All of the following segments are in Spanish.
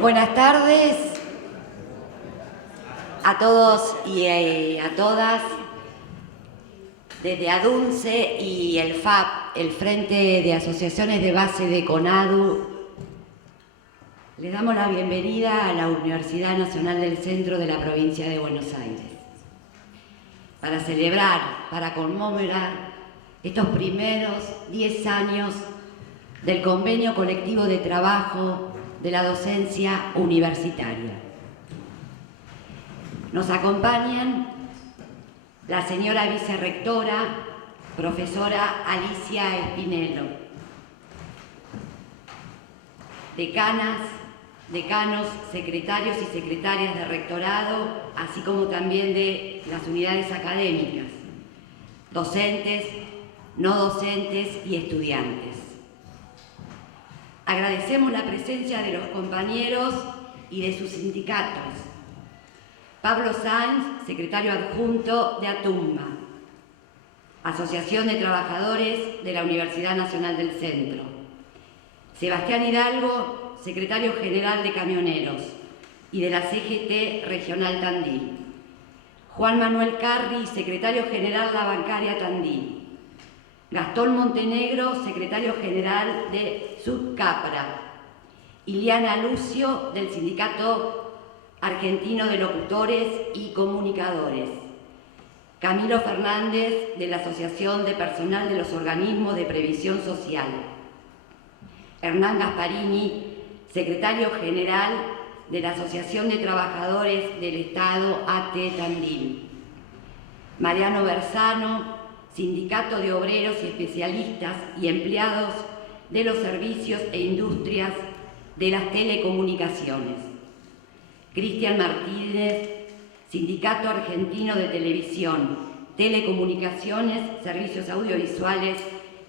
Buenas tardes a todos y a todas. Desde ADUNCE y el FAP, el Frente de Asociaciones de Base de CONADU, les damos la bienvenida a la Universidad Nacional del Centro de la Provincia de Buenos Aires para celebrar, para conmemorar estos primeros 10 años del convenio colectivo de trabajo de la docencia universitaria. Nos acompañan la señora vicerrectora, profesora Alicia Espinelo, decanas, decanos, secretarios y secretarias de rectorado, así como también de las unidades académicas, docentes, no docentes y estudiantes. Agradecemos la presencia de los compañeros y de sus sindicatos. Pablo Sáenz, secretario adjunto de ATUMBA, Asociación de Trabajadores de la Universidad Nacional del Centro. Sebastián Hidalgo, secretario general de Camioneros y de la CGT Regional Tandil. Juan Manuel Carri, secretario general de la Bancaria Tandil. Gastón Montenegro, secretario general de Subcapra. Iliana Lucio, del Sindicato Argentino de Locutores y Comunicadores. Camilo Fernández, de la Asociación de Personal de los Organismos de Previsión Social. Hernán Gasparini, secretario general de la Asociación de Trabajadores del Estado AT Tandil. Mariano Bersano, Sindicato de Obreros y Especialistas y Empleados de los Servicios e Industrias de las Telecomunicaciones. Cristian Martínez, Sindicato Argentino de Televisión, Telecomunicaciones, Servicios Audiovisuales,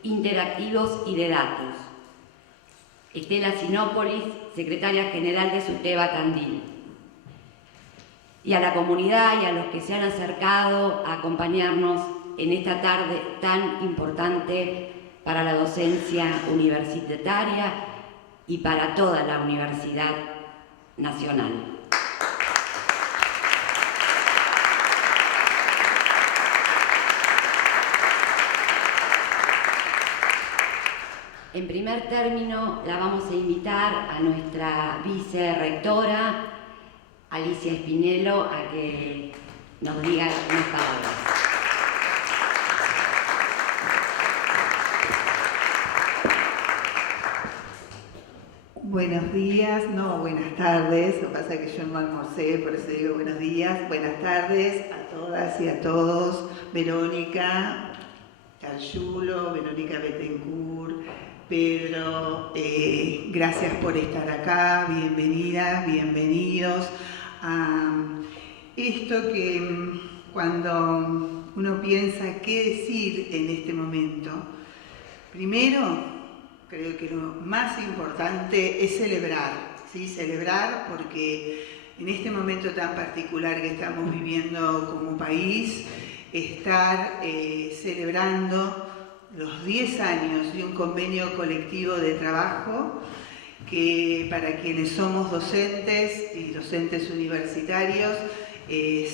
Interactivos y de Datos. Estela Sinópolis, secretaria general de SUTEBA Tandil. Y a la comunidad y a los que se han acercado a acompañarnos en esta tarde tan importante para la docencia universitaria y para toda la Universidad Nacional. En primer término, la vamos a invitar a nuestra vicerrectora, Alicia Espinelo, a que nos diga unas palabras. Buenos días, no, buenas tardes. Lo que pasa es que yo no almorcé, por eso digo buenos días. Buenas tardes a todas y a todos. Verónica Caryulo, Verónica Bettencourt, Pedro, gracias por estar acá. Bienvenidas, bienvenidos a esto que cuando uno piensa qué decir en este momento, primero, creo que lo más importante es celebrar, ¿sí? Celebrar porque en este momento tan particular que estamos viviendo como país, estar celebrando los 10 años de un convenio colectivo de trabajo que para quienes somos docentes y docentes universitarios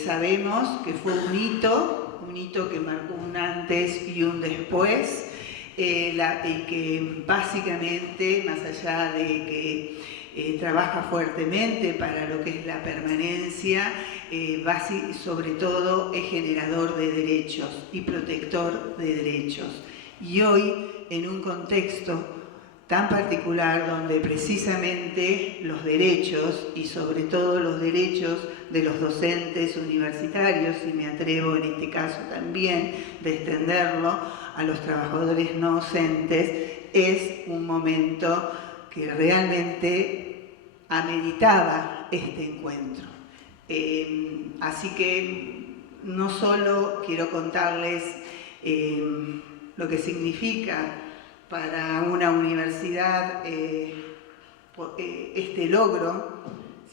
sabemos que fue un hito que marcó un antes y un después. Que básicamente, más allá de que trabaja fuertemente para lo que es la permanencia, sobre todo es generador de derechos y protector de derechos. Y hoy, en un contexto tan particular donde precisamente los derechos y sobre todo los derechos de los docentes universitarios, y me atrevo en este caso también de extenderlo a los trabajadores no docentes, es un momento que realmente ameritaba este encuentro. Así que no solo quiero contarles lo que significa para una universidad este logro,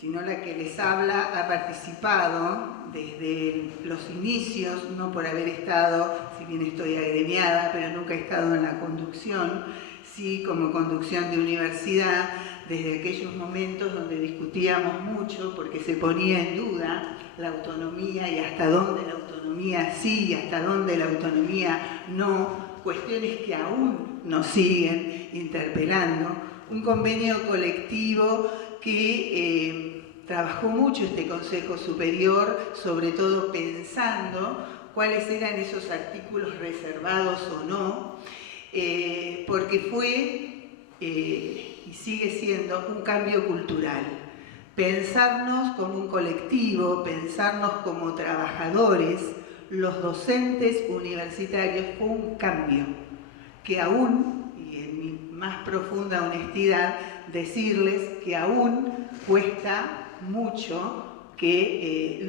sino la que les habla ha participado desde los inicios, no por haber estado, si bien estoy agremiada, pero nunca he estado en la conducción, sí como conducción de universidad, desde aquellos momentos donde discutíamos mucho porque se ponía en duda la autonomía y hasta dónde la autonomía sí y hasta dónde la autonomía no, cuestiones que aún nos siguen interpelando. Un convenio colectivo que trabajó mucho este Consejo Superior, sobre todo pensando cuáles eran esos artículos reservados o no, porque fue y sigue siendo un cambio cultural. Pensarnos como un colectivo, pensarnos como trabajadores, los docentes universitarios, fue un cambio que aún, y en mi más profunda honestidad, decirles que aún cuesta mucho que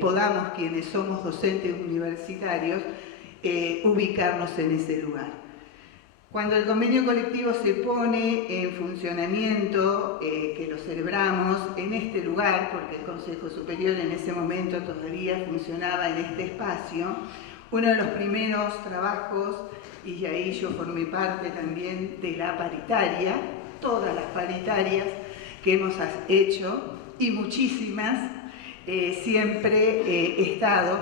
podamos, quienes somos docentes universitarios, ubicarnos en ese lugar. Cuando el convenio colectivo se pone en funcionamiento, que lo celebramos en este lugar, porque el Consejo Superior en ese momento todavía funcionaba en este espacio, uno de los primeros trabajos, y ahí yo formé parte también de la paritaria, todas las paritarias que hemos hecho, y muchísimas, siempre he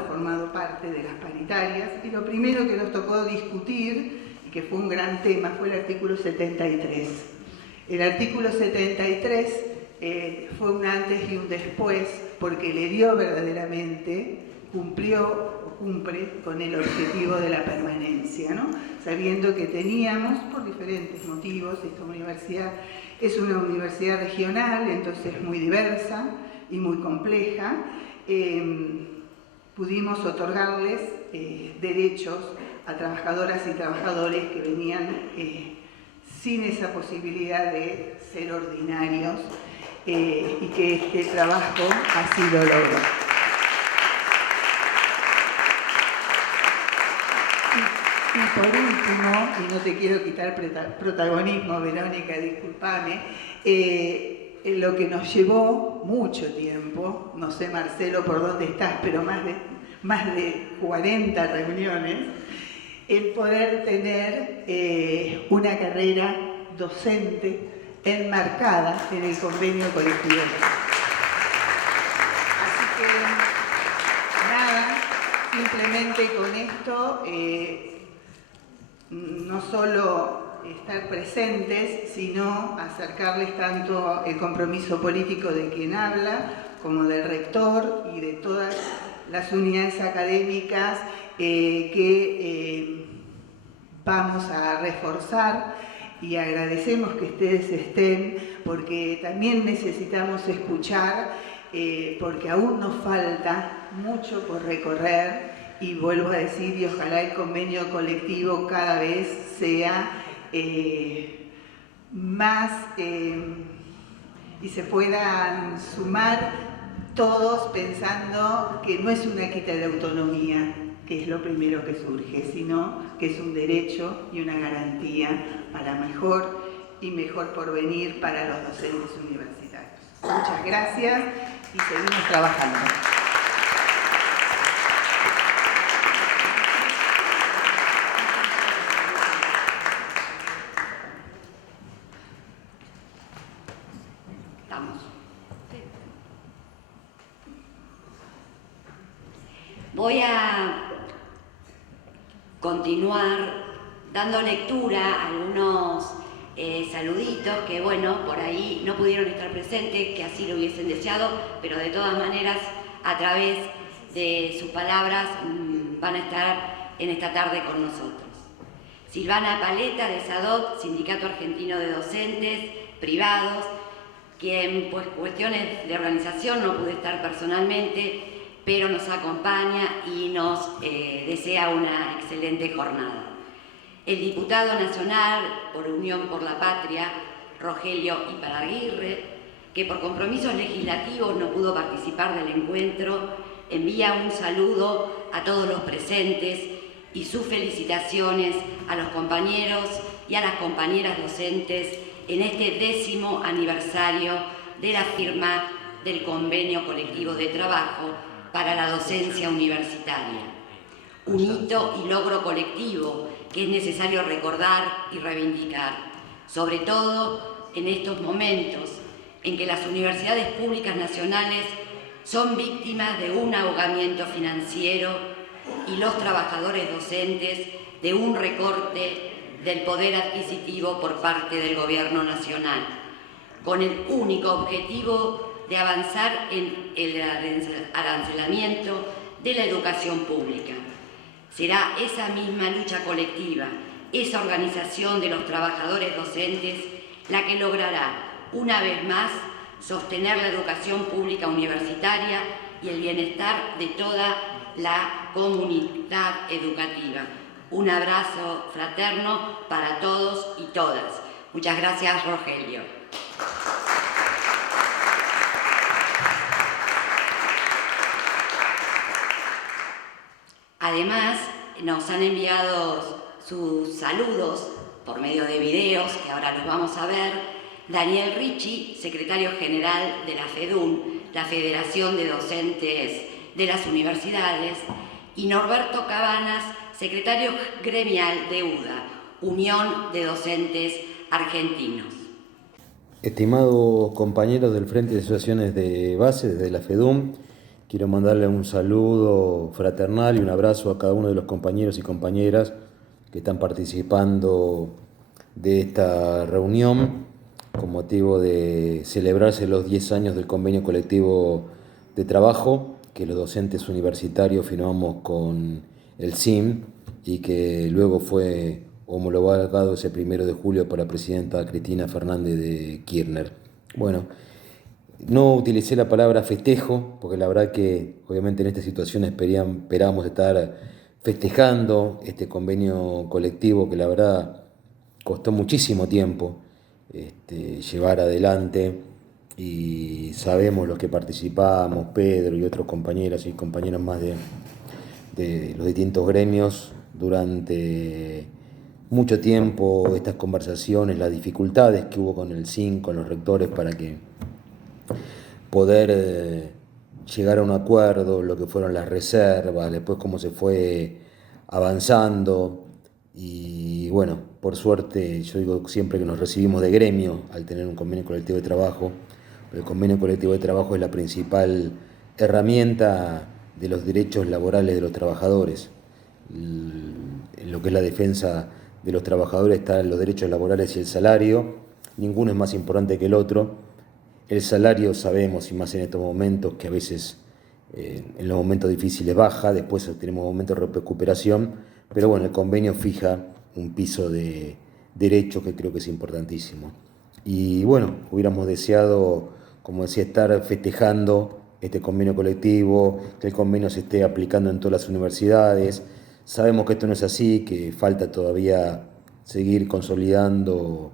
formado parte de las paritarias, y lo primero que nos tocó discutir, que fue un gran tema, fue el artículo 73. El artículo 73 fue un antes y un después, porque le dio verdaderamente, cumple con el objetivo de la permanencia, ¿no? Sabiendo que teníamos, por diferentes motivos, esta universidad es una universidad regional, entonces muy diversa y muy compleja, pudimos otorgarles derechos a trabajadoras y trabajadores que venían sin esa posibilidad de ser ordinarios y que este trabajo así lo logró. Y por último, y no te quiero quitar protagonismo, Verónica, discúlpame, lo que nos llevó mucho tiempo, no sé Marcelo por dónde estás, pero más de 40 reuniones, el poder tener una carrera docente enmarcada en el convenio colectivo. Así que nada, simplemente con esto no solo estar presentes, sino acercarles tanto el compromiso político de quien habla, como del rector y de todas las unidades académicas que vamos a reforzar, y agradecemos que ustedes estén, porque también necesitamos escuchar, porque aún nos falta mucho por recorrer, y vuelvo a decir, y ojalá el convenio colectivo cada vez sea más y se puedan sumar todos pensando que no es una quita de autonomía, que es lo primero que surge, sino que es un derecho y una garantía para mejor y mejor porvenir para los docentes universitarios. Muchas gracias y seguimos trabajando. Voy a continuar dando lectura a algunos saluditos que, bueno, por ahí no pudieron estar presentes, que así lo hubiesen deseado, pero de todas maneras, a través de sus palabras, van a estar en esta tarde con nosotros. Silvana Paleta, de SADOC, Sindicato Argentino de Docentes Privados, quien, pues, cuestiones de organización no pude estar personalmente, pero nos acompaña y nos desea una excelente jornada. El diputado nacional por Unión por la Patria, Rogelio Iparaguirre, que por compromisos legislativos no pudo participar del encuentro, envía un saludo a todos los presentes y sus felicitaciones a los compañeros y a las compañeras docentes en este 10º aniversario de la firma del convenio colectivo de trabajo para la docencia universitaria. Un hito y logro colectivo que es necesario recordar y reivindicar, sobre todo en estos momentos en que las universidades públicas nacionales son víctimas de un ahogamiento financiero y los trabajadores docentes de un recorte del poder adquisitivo por parte del Gobierno nacional, con el único objetivo de avanzar en el arancelamiento de la educación pública. Será esa misma lucha colectiva, esa organización de los trabajadores docentes, la que logrará, una vez más, sostener la educación pública universitaria y el bienestar de toda la comunidad educativa. Un abrazo fraterno para todos y todas. Muchas gracias, Rogelio. Además, nos han enviado sus saludos por medio de videos, que ahora los vamos a ver, Daniel Ricci, secretario general de la FEDUN, la Federación de Docentes de las Universidades, y Norberto Cabanas, secretario gremial de UDA, Unión de Docentes Argentinos. Estimados compañeros del Frente de Asociaciones de Base, desde la FEDUM, quiero mandarle un saludo fraternal y un abrazo a cada uno de los compañeros y compañeras que están participando de esta reunión con motivo de celebrarse los 10 años del convenio colectivo de trabajo que los docentes universitarios firmamos con el CIM y que luego fue homologado ese 1 de julio por la presidenta Cristina Fernández de Kirchner. Bueno, no utilicé la palabra festejo, porque la verdad que obviamente en esta situación esperábamos estar festejando este convenio colectivo que la verdad costó muchísimo tiempo llevar adelante, y sabemos los que participamos, Pedro y otros compañeras y compañeros más de los distintos gremios, durante mucho tiempo estas conversaciones, las dificultades que hubo con el CIN, con los rectores para que poder llegar a un acuerdo, lo que fueron las reservas, después cómo se fue avanzando. Y bueno, por suerte, yo digo siempre que nos recibimos de gremio al tener un convenio colectivo de trabajo. El convenio colectivo de trabajo es la principal herramienta de los derechos laborales de los trabajadores. En lo que es la defensa de los trabajadores están los derechos laborales y el salario. Ninguno es más importante que el otro. El salario sabemos, y más en estos momentos, que a veces en los momentos difíciles baja, después tenemos momentos de recuperación, pero bueno, el convenio fija un piso de derechos que creo que es importantísimo. Y bueno, hubiéramos deseado, como decía, estar festejando este convenio colectivo, que el convenio se esté aplicando en todas las universidades. Sabemos que esto no es así, que falta todavía seguir consolidando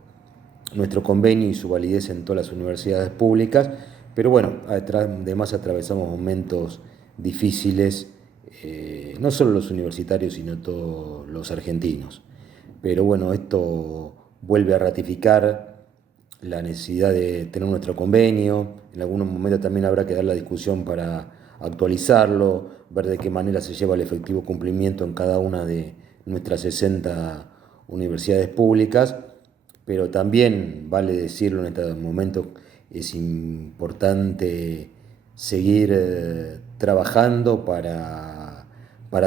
nuestro convenio y su validez en todas las universidades públicas, pero bueno, además atravesamos momentos difíciles, no solo los universitarios, sino todos los argentinos. Pero bueno, esto vuelve a ratificar la necesidad de tener nuestro convenio. En algunos momentos también habrá que dar la discusión para actualizarlo, ver de qué manera se lleva el efectivo cumplimiento en cada una de nuestras 60 universidades públicas. Pero también, vale decirlo en este momento, es importante seguir trabajando para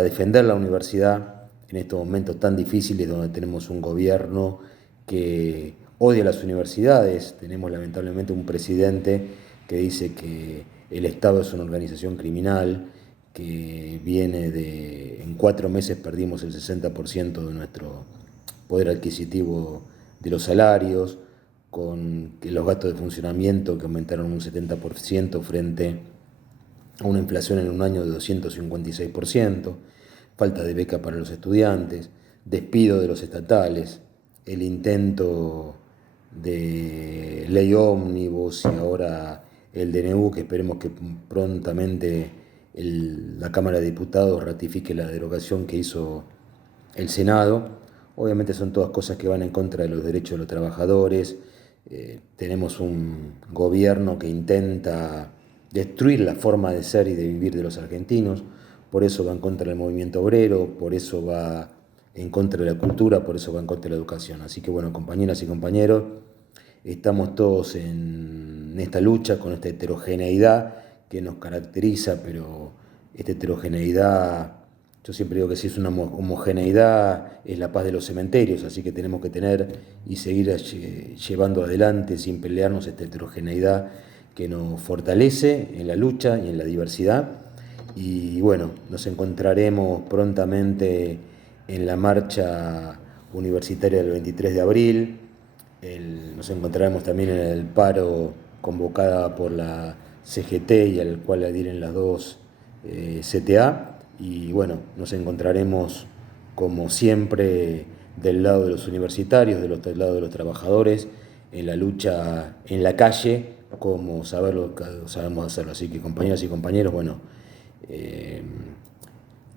defender la universidad en estos momentos tan difíciles, donde tenemos un gobierno que odia las universidades. Tenemos lamentablemente un presidente que dice que el Estado es una organización criminal, que en 4 meses perdimos el 60% de nuestro poder adquisitivo de los salarios, con los gastos de funcionamiento que aumentaron un 70% frente a una inflación en un año de 256%, falta de beca para los estudiantes, despido de los estatales, el intento de ley ómnibus y ahora el DNU, que esperemos que prontamente la Cámara de Diputados ratifique la derogación que hizo el Senado. Obviamente son todas cosas que van en contra de los derechos de los trabajadores, tenemos un gobierno que intenta destruir la forma de ser y de vivir de los argentinos, por eso va en contra del movimiento obrero, por eso va en contra de la cultura, por eso va en contra de la educación. Así que bueno, compañeras y compañeros, estamos todos en esta lucha con esta heterogeneidad que nos caracteriza, pero esta heterogeneidad, yo siempre digo que si es una homogeneidad es la paz de los cementerios, así que tenemos que tener y seguir llevando adelante sin pelearnos esta heterogeneidad que nos fortalece en la lucha y en la diversidad. Y bueno, nos encontraremos prontamente en la marcha universitaria del 23 de abril, nos encontraremos también en el paro convocada por la CGT y al cual adhieren las dos CTA, y bueno, nos encontraremos como siempre del lado de los universitarios, del lado de los trabajadores, en la lucha en la calle, como sabemos hacerlo. Así que compañeras y compañeros, bueno,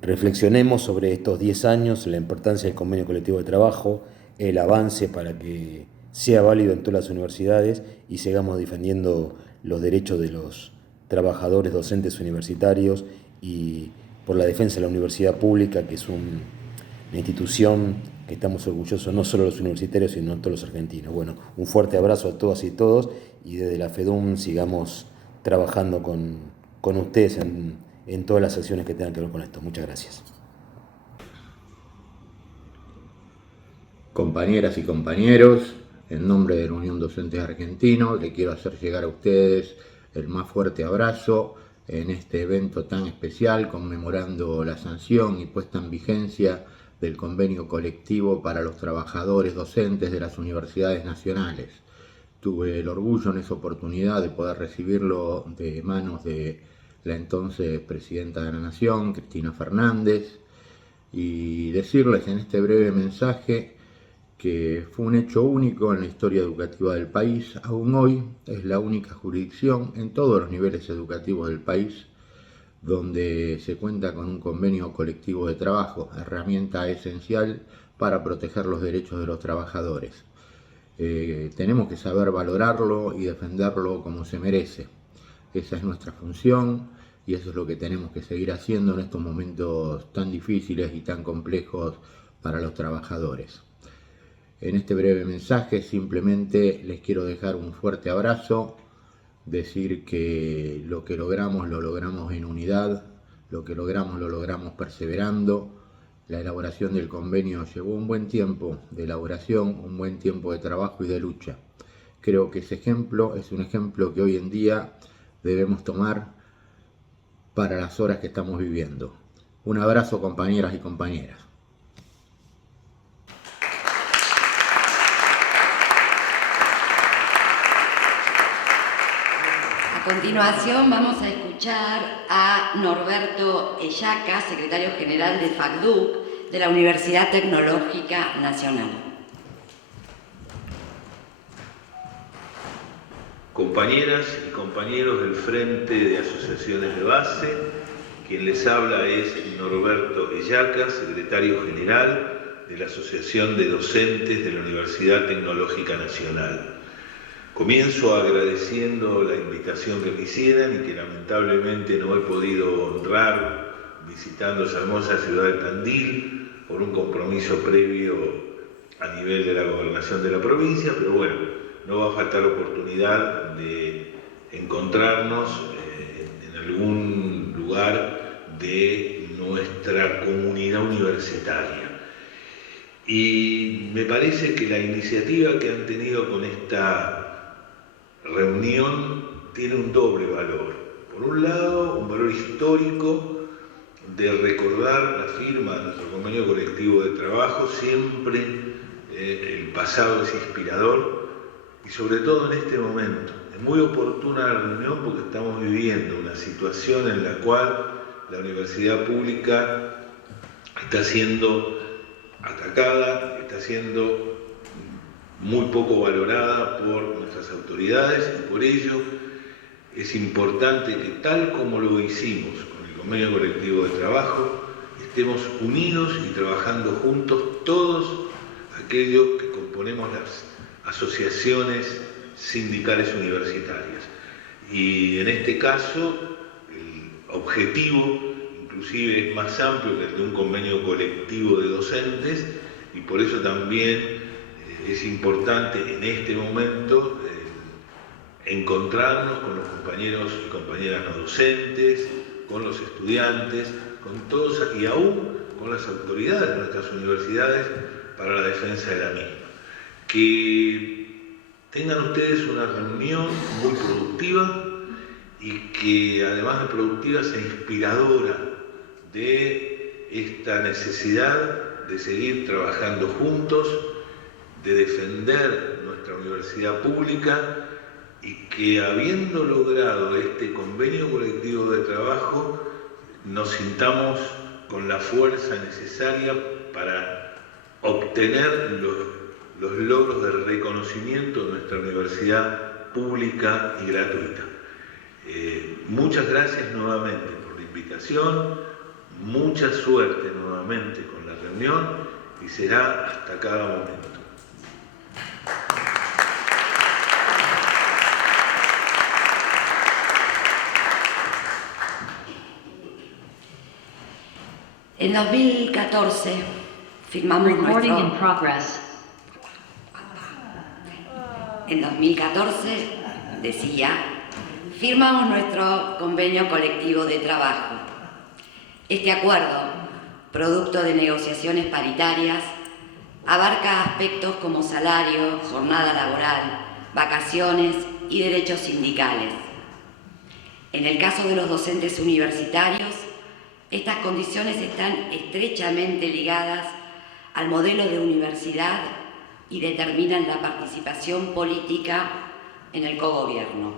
reflexionemos sobre estos 10 años, la importancia del convenio colectivo de trabajo, el avance para que sea válido en todas las universidades y sigamos defendiendo los derechos de los trabajadores docentes universitarios y por la defensa de la universidad pública, que es una institución que estamos orgullosos no solo los universitarios, sino todos los argentinos. Bueno, un fuerte abrazo a todas y todos, y desde la FEDUM sigamos trabajando con ustedes en todas las acciones que tengan que ver con esto. Muchas gracias. Compañeras y compañeros, en nombre de la Unión Docentes Argentinos, le quiero hacer llegar a ustedes el más fuerte abrazo en este evento tan especial, conmemorando la sanción y puesta en vigencia del convenio colectivo para los trabajadores docentes de las universidades nacionales. Tuve el orgullo en esa oportunidad de poder recibirlo de manos de la entonces Presidenta de la Nación, Cristina Fernández, y decirles en este breve mensaje que fue un hecho único en la historia educativa del país. Aún hoy es la única jurisdicción en todos los niveles educativos del país donde se cuenta con un convenio colectivo de trabajo, herramienta esencial para proteger los derechos de los trabajadores. Tenemos que saber valorarlo y defenderlo como se merece. Esa es nuestra función y eso es lo que tenemos que seguir haciendo en estos momentos tan difíciles y tan complejos para los trabajadores. En este breve mensaje simplemente les quiero dejar un fuerte abrazo, decir que lo que logramos lo logramos en unidad, lo que logramos lo logramos perseverando. La elaboración del convenio llevó un buen tiempo de elaboración, un buen tiempo de trabajo y de lucha. Creo que ese ejemplo es un ejemplo que hoy en día debemos tomar para las horas que estamos viviendo. Un abrazo, compañeras y compañeras. A continuación vamos a escuchar a Norberto Ellaca, secretario general de FACDUC de la Universidad Tecnológica Nacional. Compañeras y compañeros del Frente de Asociaciones de Base, quien les habla es Norberto Ellaca, secretario general de la Asociación de Docentes de la Universidad Tecnológica Nacional. Comienzo agradeciendo la invitación que me hicieran y que lamentablemente no he podido honrar visitando esa hermosa ciudad de Tandil por un compromiso previo a nivel de la gobernación de la provincia, pero bueno, no va a faltar oportunidad de encontrarnos en algún lugar de nuestra comunidad universitaria. Y me parece que la iniciativa que han tenido con esta reunión tiene un doble valor. Por un lado, un valor histórico de recordar la firma de nuestro convenio colectivo de trabajo. Siempre el pasado es inspirador y sobre todo en este momento. Es muy oportuna la reunión porque estamos viviendo una situación en la cual la universidad pública está siendo atacada, está siendo muy poco valorada por nuestras autoridades y por ello es importante que tal como lo hicimos con el convenio colectivo de trabajo, estemos unidos y trabajando juntos todos aquellos que componemos asociaciones sindicales universitarias. Y en este caso, el objetivo inclusive es más amplio que el de un convenio colectivo de docentes, y por eso también es importante en este momento encontrarnos con los compañeros y compañeras no docentes, con los estudiantes, con todos y aún con las autoridades de nuestras universidades para la defensa de la misma. Que tengan ustedes una reunión muy productiva y que además de productiva sea inspiradora de esta necesidad de seguir trabajando juntos, de defender nuestra universidad pública, y que habiendo logrado este convenio colectivo de trabajo nos sintamos con la fuerza necesaria para obtener los logros de reconocimiento de nuestra universidad pública y gratuita. Muchas gracias nuevamente por la invitación, mucha suerte nuevamente con la reunión y será hasta cada momento. En 2014 firmamos Recording in progress. En 2014, decía, firmamos nuestro convenio colectivo de trabajo. Este acuerdo, producto de negociaciones paritarias, abarca aspectos como salario, jornada laboral, vacaciones y derechos sindicales. En el caso de los docentes universitarios, estas condiciones están estrechamente ligadas al modelo de universidad y determinan la participación política en el cogobierno.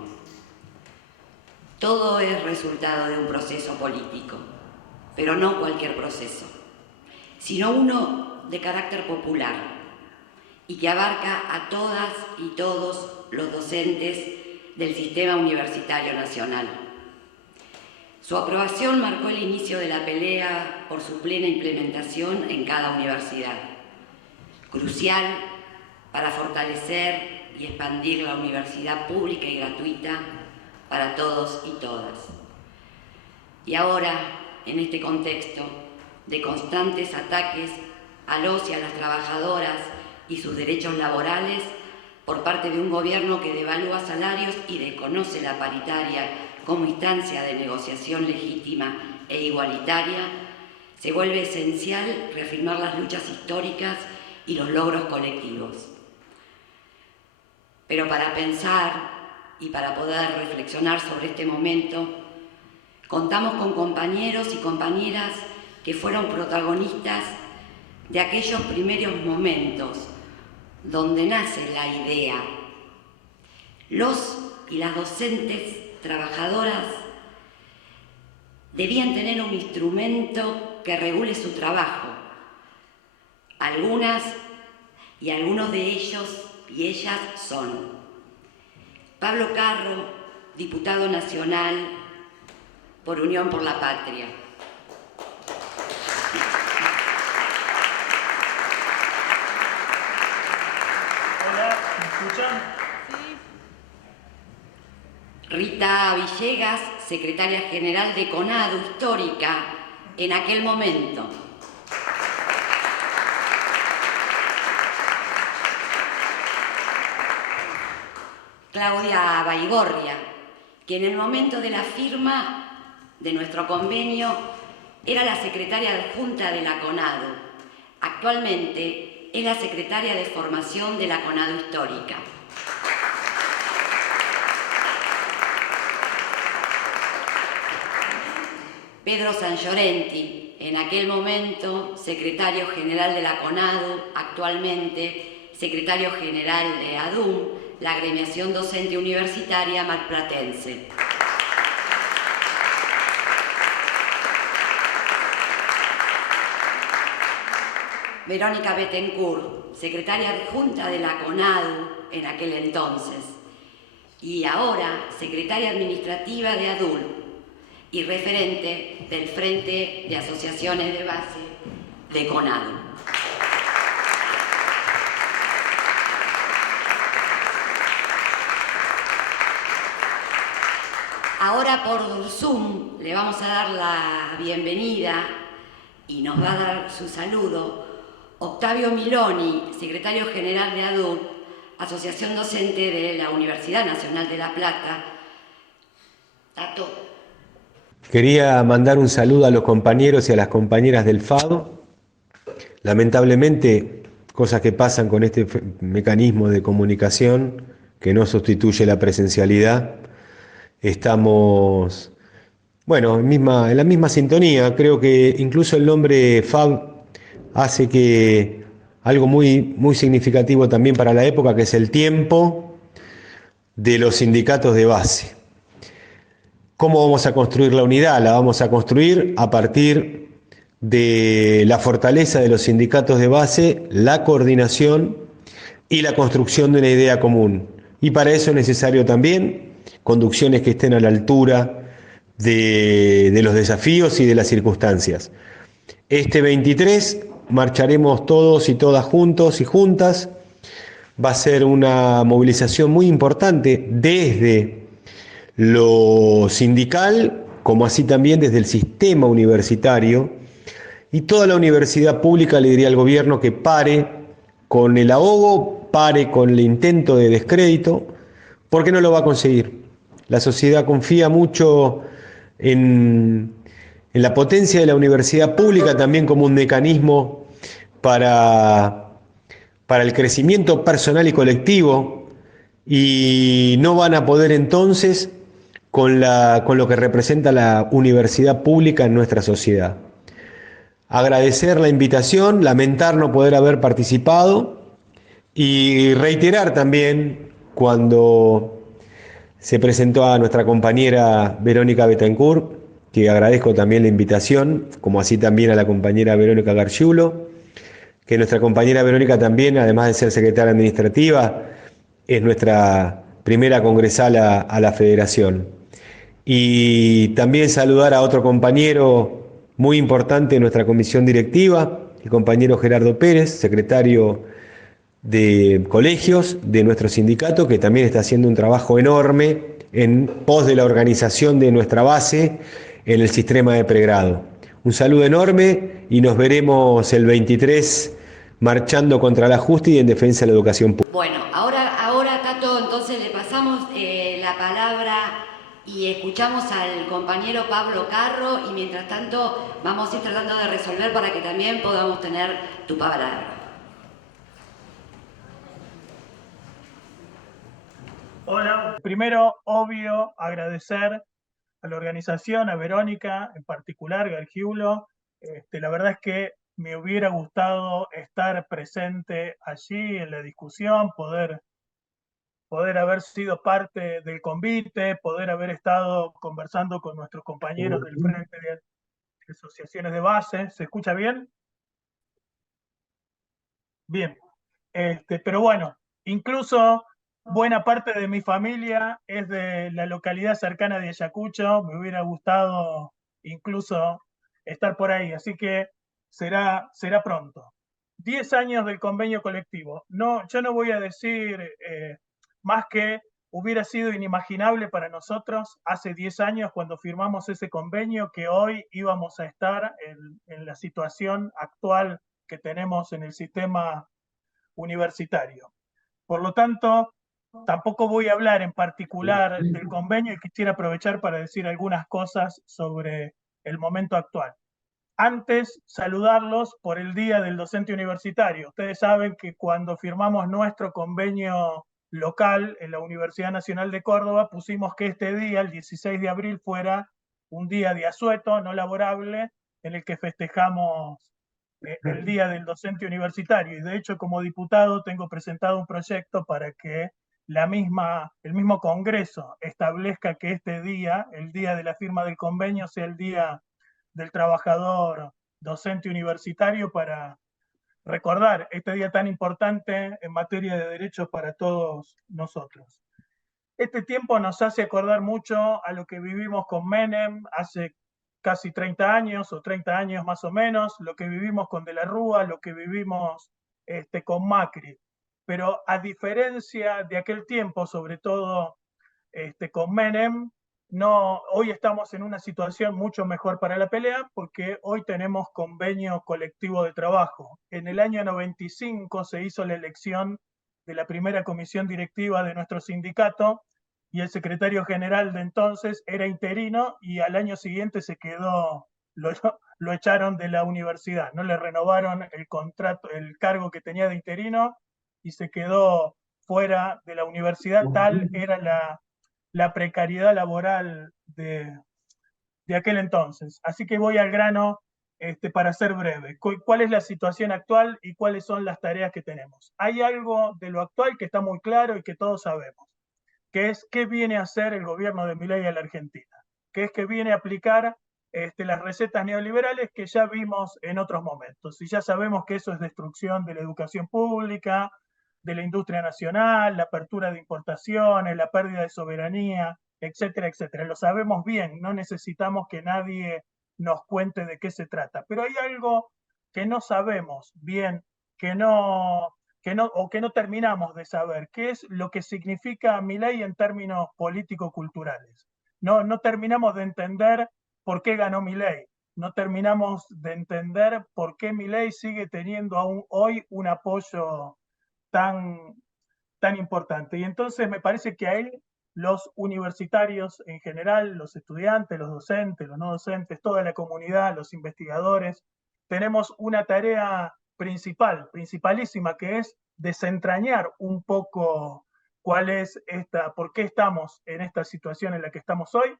Todo es resultado de un proceso político, pero no cualquier proceso, sino uno de carácter popular y que abarca a todas y todos los docentes del sistema universitario nacional. Su aprobación marcó el inicio de la pelea por su plena implementación en cada universidad, crucial para fortalecer y expandir la universidad pública y gratuita para todos y todas. Y ahora, en este contexto de constantes ataques a los y a las trabajadoras y sus derechos laborales por parte de un gobierno que devalúa salarios y desconoce la paritaria como instancia de negociación legítima e igualitaria, se vuelve esencial reafirmar las luchas históricas y los logros colectivos. Pero para pensar y para poder reflexionar sobre este momento, contamos con compañeros y compañeras que fueron protagonistas de aquellos primeros momentos donde nace la idea. Los y las docentes trabajadoras debían tener un instrumento que regule su trabajo. Algunas y algunos de ellos y ellas son Pablo Carro, diputado nacional por Unión por la Patria. Hola, ¿me escuchan? Rita Villegas, secretaria general de CONADU histórica en aquel momento. Claudia Baigorria, que en el momento de la firma de nuestro convenio era la secretaria adjunta de la CONADU. Actualmente es la secretaria de formación de la CONADU histórica. Pedro Sangiorenti, en aquel momento secretario general de la CONADU, actualmente secretario general de ADUM, la agremiación docente universitaria marplatense. Verónica Bettencourt, secretaria adjunta de la CONADU en aquel entonces, y ahora secretaria administrativa de ADUL y referente del Frente de Asociaciones de Base de CONADU. Ahora por Zoom le vamos a dar la bienvenida y nos va a dar su saludo Octavio Miloni, secretario general de ADUR, Asociación Docente de la Universidad Nacional de La Plata. Tato. Quería mandar un saludo a los compañeros y a las compañeras del FADO. Lamentablemente, cosas que pasan con este mecanismo de comunicación que no sustituye la presencialidad. Estamos, bueno, en la misma sintonía. Creo que incluso el nombre FAB hace que algo muy significativo también para la época, que es el tiempo de los sindicatos de base. ¿Cómo vamos a construir la unidad? La vamos a construir a partir de la fortaleza de los sindicatos de base, la coordinación y la construcción de una idea común. Y para eso es necesario también conducciones que estén a la altura de los desafíos y de las circunstancias. Este 23 marcharemos todos y todas juntos y juntas. Va a ser una movilización muy importante desde lo sindical, como así también desde el sistema universitario, y toda la universidad pública le diría al gobierno que pare con el ahogo, pare con el intento de descrédito, porque no lo va a conseguir. La sociedad confía mucho en la potencia de la universidad pública también como un mecanismo para el crecimiento personal y colectivo, y no van a poder entonces con lo que representa la universidad pública en nuestra sociedad. Agradecer la invitación, lamentar no poder haber participado y reiterar también cuando se presentó a nuestra compañera Verónica Betancourt, que agradezco también la invitación, como así también a la compañera Verónica Gargiulo, que nuestra compañera Verónica también, además de ser secretaria administrativa, es nuestra primera congresal a la federación. Y también saludar a otro compañero muy importante en nuestra comisión directiva, el compañero Gerardo Pérez, secretario de colegios de nuestro sindicato, que también está haciendo un trabajo enorme en pos de la organización de nuestra base en el sistema de pregrado. Un saludo enorme y nos veremos el 23 marchando contra el ajuste y en defensa de la educación pública. Bueno, ahora Tato, entonces le pasamos la palabra y escuchamos al compañero Pablo Carro, y mientras tanto vamos a ir tratando de resolver para que también podamos tener tu palabra. Hola. Primero, obvio, agradecer a la organización, a Verónica en particular, Gargiulo. La verdad es que me hubiera gustado estar presente allí en la discusión, poder haber sido parte del convite, poder haber estado conversando con nuestros compañeros del Frente de Asociaciones de Base. ¿Se escucha bien? Bien. Pero bueno, incluso buena parte de mi familia es de la localidad cercana de Ayacucho. Me hubiera gustado incluso estar por ahí, así que será pronto. 10 años del convenio colectivo. No, yo no voy a decir más que hubiera sido inimaginable para nosotros hace 10 años cuando firmamos ese convenio que hoy íbamos a estar en la situación actual que tenemos en el sistema universitario. Por lo tanto, tampoco voy a hablar en particular del convenio y quisiera aprovechar para decir algunas cosas sobre el momento actual. Antes, saludarlos por el Día del Docente Universitario. Ustedes saben que cuando firmamos nuestro convenio local en la Universidad Nacional de Córdoba, pusimos que este día, el 16 de abril, fuera un día de asueto no laborable en el que festejamos el Día del Docente Universitario. Y de hecho, como diputado, tengo presentado un proyecto para que el mismo Congreso establezca que este día, el día de la firma del convenio, sea el Día del Trabajador Docente Universitario, para recordar este día tan importante en materia de derechos para todos nosotros. Este tiempo nos hace acordar mucho a lo que vivimos con Menem hace casi 30 años, o 30 años más o menos, lo que vivimos con De la Rúa, lo que vivimos con Macri. Pero a diferencia de aquel tiempo, sobre todo con Menem, no, hoy estamos en una situación mucho mejor para la pelea porque hoy tenemos convenio colectivo de trabajo. En el año 95 se hizo la elección de la primera comisión directiva de nuestro sindicato y el secretario general de entonces era interino y al año siguiente se quedó, lo echaron de la universidad, no le renovaron el contrato, el cargo que tenía de interino y se quedó fuera de la universidad, tal era la precariedad laboral de aquel entonces. Así que voy al grano para ser breve. ¿Cuál es la situación actual y cuáles son las tareas que tenemos? Hay algo de lo actual que está muy claro y que todos sabemos, que es qué viene a hacer el gobierno de Milei a la Argentina, que es que viene a aplicar las recetas neoliberales que ya vimos en otros momentos. Y ya sabemos que eso es destrucción de la educación pública, de la industria nacional, la apertura de importaciones, la pérdida de soberanía, etcétera, etcétera. Lo sabemos bien, no necesitamos que nadie nos cuente de qué se trata. Pero hay algo que no sabemos bien, que no terminamos de saber, qué es lo que significa Milei en términos político-culturales. No terminamos de entender por qué ganó Milei, no terminamos de entender por qué Milei sigue teniendo aún hoy un apoyo tan, tan importante. Y entonces me parece que ahí los universitarios en general, los estudiantes, los docentes, los no docentes, toda la comunidad, los investigadores, tenemos una tarea principalísima, que es desentrañar un poco cuál es por qué estamos en esta situación en la que estamos hoy,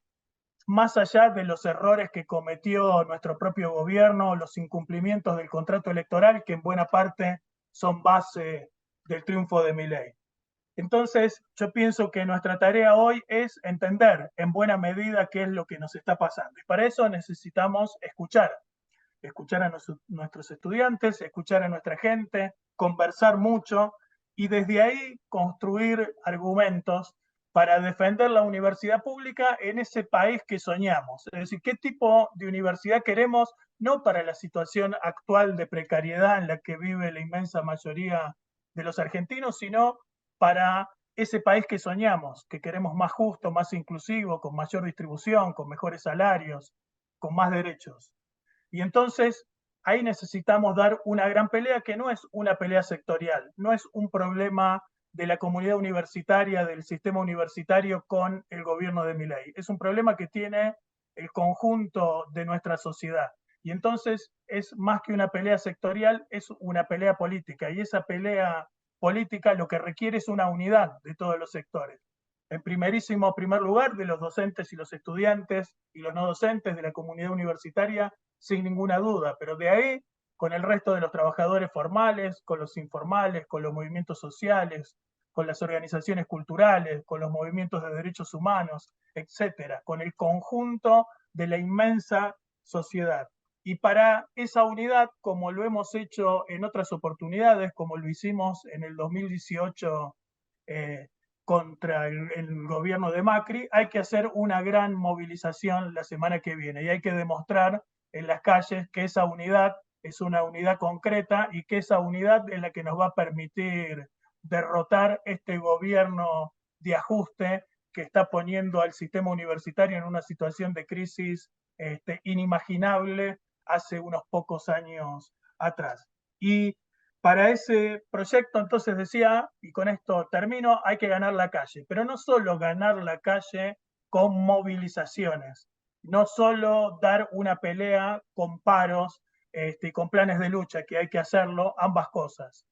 más allá de los errores que cometió nuestro propio gobierno, los incumplimientos del contrato electoral, que en buena parte son base del triunfo de Milei. Entonces, yo pienso que nuestra tarea hoy es entender en buena medida qué es lo que nos está pasando. Y para eso necesitamos escuchar a nuestros estudiantes, escuchar a nuestra gente, conversar mucho y desde ahí construir argumentos para defender la universidad pública en ese país que soñamos. Es decir, qué tipo de universidad queremos, no para la situación actual de precariedad en la que vive la inmensa mayoría de los argentinos, sino para ese país que soñamos, que queremos más justo, más inclusivo, con mayor distribución, con mejores salarios, con más derechos. Y entonces ahí necesitamos dar una gran pelea que no es una pelea sectorial, no es un problema de la comunidad universitaria, del sistema universitario con el gobierno de Milei. Es un problema que tiene el conjunto de nuestra sociedad. Y entonces es más que una pelea sectorial, es una pelea política. Y esa pelea política lo que requiere es una unidad de todos los sectores. En primer lugar, de los docentes y los estudiantes y los no docentes de la comunidad universitaria, sin ninguna duda, pero de ahí con el resto de los trabajadores formales, con los informales, con los movimientos sociales, con las organizaciones culturales, con los movimientos de derechos humanos, etcétera, con el conjunto de la inmensa sociedad. Y para esa unidad, como lo hemos hecho en otras oportunidades, como lo hicimos en el 2018 contra el gobierno de Macri, hay que hacer una gran movilización la semana que viene y hay que demostrar en las calles que esa unidad es una unidad concreta y que esa unidad es la que nos va a permitir derrotar este gobierno de ajuste que está poniendo al sistema universitario en una situación de crisis inimaginable hace unos pocos años atrás. Y para ese proyecto, entonces decía, y con esto termino, hay que ganar la calle, pero no solo ganar la calle con movilizaciones, no solo dar una pelea con paros y con planes de lucha, que hay que hacerlo, ambas cosas,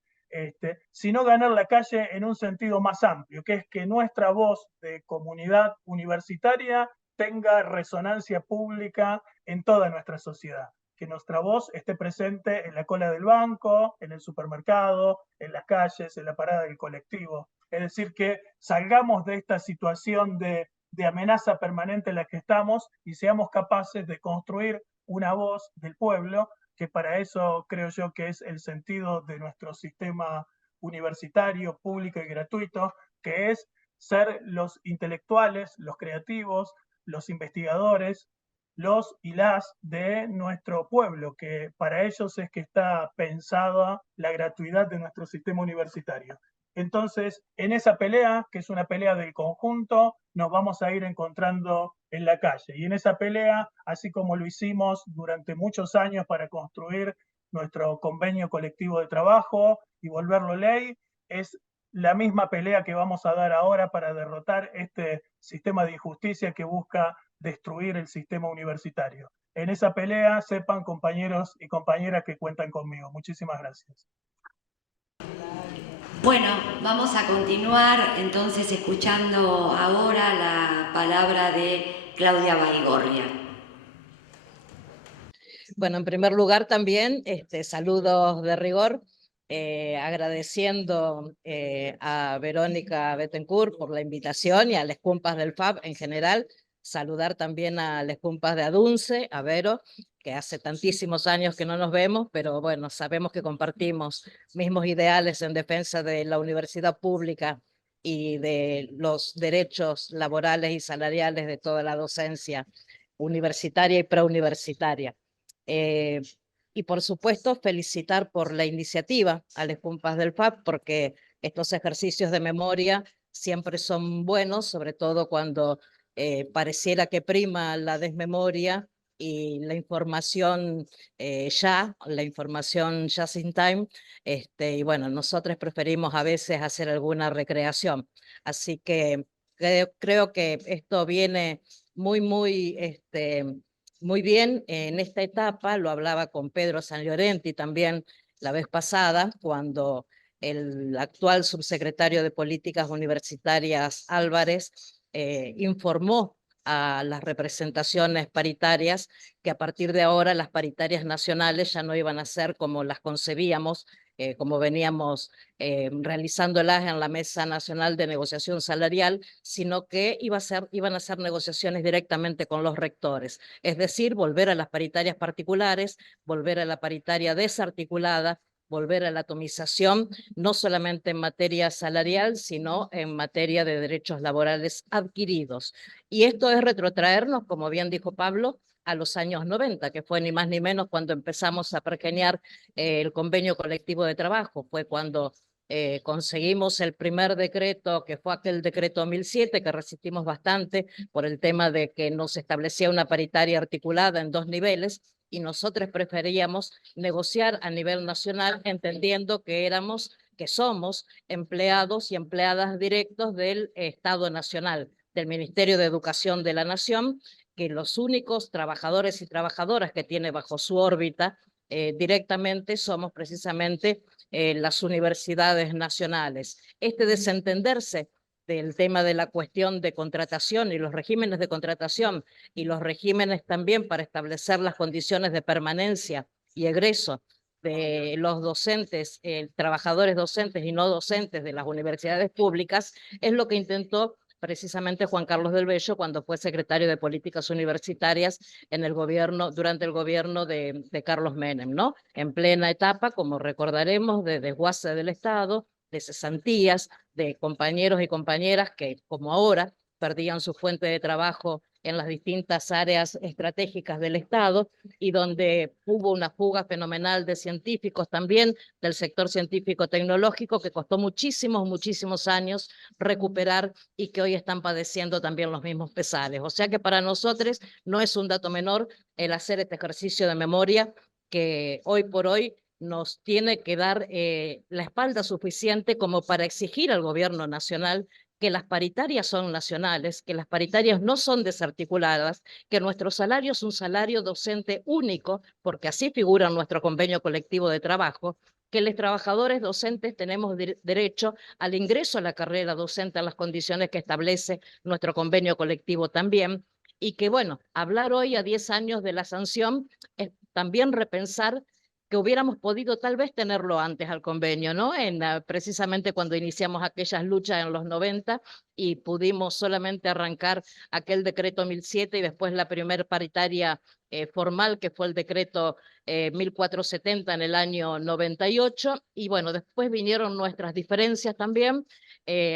sino ganar la calle en un sentido más amplio, que es que nuestra voz de comunidad universitaria tenga resonancia pública en toda nuestra sociedad, que nuestra voz esté presente en la cola del banco, en el supermercado, en las calles, en la parada del colectivo. Es decir, que salgamos de esta situación de amenaza permanente en la que estamos y seamos capaces de construir una voz del pueblo, que para eso creo yo que es el sentido de nuestro sistema universitario, público y gratuito, que es ser los intelectuales, los creativos, los investigadores, los y las de nuestro pueblo, que para ellos es que está pensada la gratuidad de nuestro sistema universitario. Entonces, en esa pelea, que es una pelea del conjunto, nos vamos a ir encontrando en la calle. Y en esa pelea, así como lo hicimos durante muchos años para construir nuestro convenio colectivo de trabajo y volverlo ley, es la misma pelea que vamos a dar ahora para derrotar este sistema de injusticia que busca destruir el sistema universitario. En esa pelea, sepan, compañeros y compañeras, que cuentan conmigo. Muchísimas gracias. Bueno, vamos a continuar entonces escuchando ahora la palabra de Claudia Baigorria. Bueno, en primer lugar también saludos de rigor, agradeciendo a Verónica Bettencourt por la invitación y a las compas del FAB en general. Saludar también a las compas de Adunce, a Vero, que hace tantísimos años que no nos vemos, pero bueno, sabemos que compartimos mismos ideales en defensa de la universidad pública y de los derechos laborales y salariales de toda la docencia universitaria y preuniversitaria. Y por supuesto felicitar por la iniciativa a las compas del FAB, porque estos ejercicios de memoria siempre son buenos, sobre todo cuando pareciera que prima la desmemoria y la información la información just in time, y bueno, nosotros preferimos a veces hacer alguna recreación. Así que creo que esto viene muy bien en esta etapa. Lo hablaba con Pedro San Llorenti también la vez pasada, cuando el actual subsecretario de Políticas Universitarias, Álvarez, informó a las representaciones paritarias que a partir de ahora las paritarias nacionales ya no iban a ser como las concebíamos, como veníamos realizándolas en la Mesa Nacional de Negociación Salarial, sino que iban a ser negociaciones directamente con los rectores. Es decir, volver a las paritarias particulares, volver a la paritaria desarticulada, volver a la atomización, no solamente en materia salarial, sino en materia de derechos laborales adquiridos. Y esto es retrotraernos, como bien dijo Pablo, a los años 90, que fue ni más ni menos cuando empezamos a pergeñar el convenio colectivo de trabajo. Fue cuando conseguimos el primer decreto, que fue aquel decreto 1007, que resistimos bastante por el tema de que no se establecía una paritaria articulada en 2 niveles, y nosotros preferíamos negociar a nivel nacional, entendiendo que somos empleados y empleadas directos del Estado Nacional, del Ministerio de Educación de la Nación, que los únicos trabajadores y trabajadoras que tiene bajo su órbita directamente somos precisamente las universidades nacionales. Este desentenderse del tema de la cuestión de contratación y los regímenes de contratación y los regímenes también para establecer las condiciones de permanencia y egreso de los docentes, trabajadores docentes y no docentes de las universidades públicas, es lo que intentó precisamente Juan Carlos del Bello cuando fue secretario de Políticas Universitarias en el gobierno, durante el gobierno de Carlos Menem, ¿no? En plena etapa, como recordaremos, de desguace del Estado, de cesantías, de compañeros y compañeras que, como ahora, perdían su fuente de trabajo en las distintas áreas estratégicas del Estado, y donde hubo una fuga fenomenal de científicos también del sector científico-tecnológico, que costó muchísimos años recuperar y que hoy están padeciendo también los mismos pesares. O sea que para nosotros no es un dato menor el hacer este ejercicio de memoria, que hoy por hoy nos tiene que dar la espalda suficiente como para exigir al gobierno nacional que las paritarias son nacionales, que las paritarias no son desarticuladas, que nuestro salario es un salario docente único, porque así figura en nuestro convenio colectivo de trabajo, que los trabajadores docentes tenemos derecho al ingreso a la carrera docente en las condiciones que establece nuestro convenio colectivo también, y que, bueno, hablar hoy a 10 años de la sanción es también repensar que hubiéramos podido tal vez tenerlo antes al convenio, ¿no? Precisamente cuando iniciamos aquellas luchas en los 90 y pudimos solamente arrancar aquel decreto 1007 y después la primer paritaria formal, que fue el decreto 1470 en el año 98. Y bueno, después vinieron nuestras diferencias también.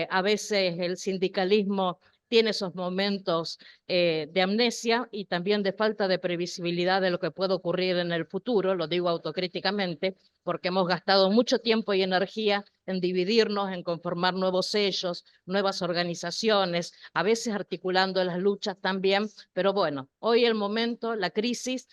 A veces el sindicalismo tiene esos momentos de amnesia y también de falta de previsibilidad de lo que puede ocurrir en el futuro, lo digo autocríticamente, porque hemos gastado mucho tiempo y energía en dividirnos, en conformar nuevos sellos, nuevas organizaciones, a veces articulando las luchas también, pero bueno, hoy el momento, la crisis,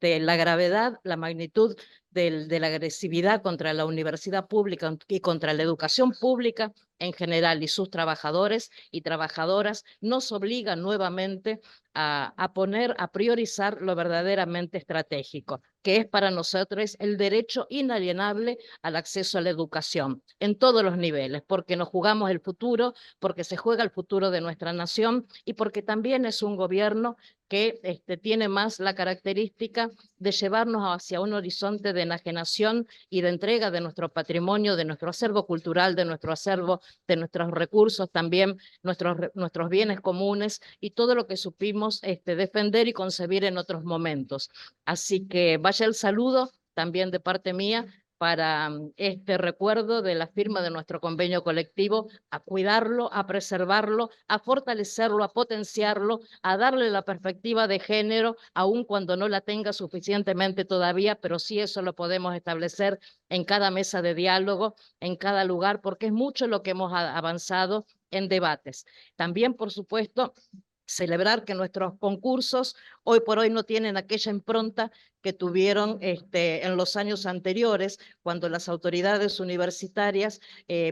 la gravedad, la magnitud de la agresividad contra la universidad pública y contra la educación pública en general y sus trabajadores y trabajadoras nos obliga nuevamente a priorizar lo verdaderamente estratégico, que es para nosotros el derecho inalienable al acceso a la educación en todos los niveles, porque nos jugamos el futuro, porque se juega el futuro de nuestra nación y porque también es un gobierno que tiene más la característica de llevarnos hacia un horizonte de enajenación y de entrega de nuestro patrimonio, de nuestro acervo cultural, de nuestro acervo, de nuestros recursos, también nuestros bienes comunes y todo lo que supimos defender y concebir en otros momentos. Así que vaya el saludo también de parte mía para este recuerdo de la firma de nuestro convenio colectivo, a cuidarlo, a preservarlo, a fortalecerlo, a potenciarlo, a darle la perspectiva de género, aun cuando no la tenga suficientemente todavía, pero sí eso lo podemos establecer en cada mesa de diálogo, en cada lugar, porque es mucho lo que hemos avanzado en debates. También, por supuesto, celebrar que nuestros concursos hoy por hoy no tienen aquella impronta que tuvieron en los años anteriores, cuando las autoridades universitarias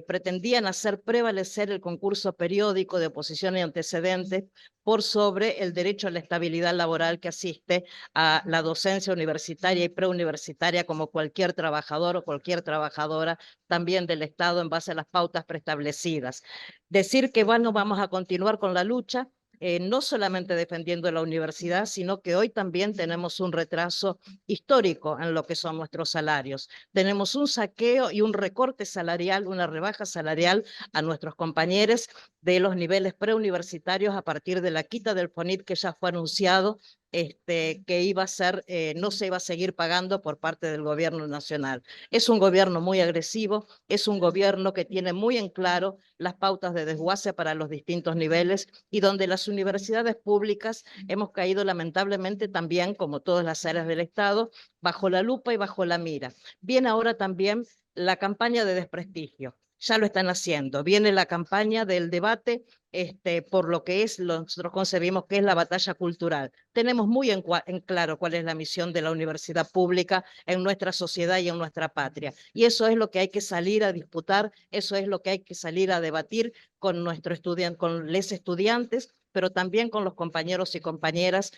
pretendían hacer prevalecer el concurso periódico de oposición y antecedentes por sobre el derecho a la estabilidad laboral que asiste a la docencia universitaria y preuniversitaria como cualquier trabajador o cualquier trabajadora también del Estado en base a las pautas preestablecidas. Decir que bueno, vamos a continuar con la lucha, no solamente defendiendo la universidad, sino que hoy también tenemos un retraso histórico en lo que son nuestros salarios. Tenemos un saqueo y un recorte salarial, una rebaja salarial a nuestros compañeros de los niveles preuniversitarios a partir de la quita del FONIT que ya fue anunciado, que iba a ser, no se iba a seguir pagando por parte del gobierno nacional. Es un gobierno muy agresivo, es un gobierno que tiene muy en claro las pautas de desguace para los distintos niveles y donde las universidades públicas hemos caído lamentablemente también, como todas las áreas del Estado, bajo la lupa y bajo la mira. Viene ahora también la campaña de desprestigio. Ya lo están haciendo. Viene la campaña del debate por lo que nosotros concebimos que es la batalla cultural. Tenemos muy en claro cuál es la misión de la universidad pública en nuestra sociedad y en nuestra patria. Y eso es lo que hay que salir a disputar, eso es lo que hay que salir a debatir con con los estudiantes, pero también con los compañeros y compañeras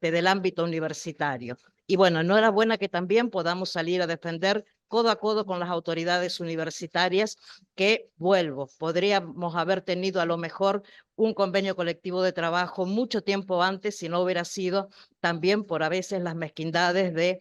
del ámbito universitario. Y bueno, enhorabuena que también podamos salir a defender codo a codo con las autoridades universitarias que, vuelvo, podríamos haber tenido a lo mejor un convenio colectivo de trabajo mucho tiempo antes si no hubiera sido también por a veces las mezquindades de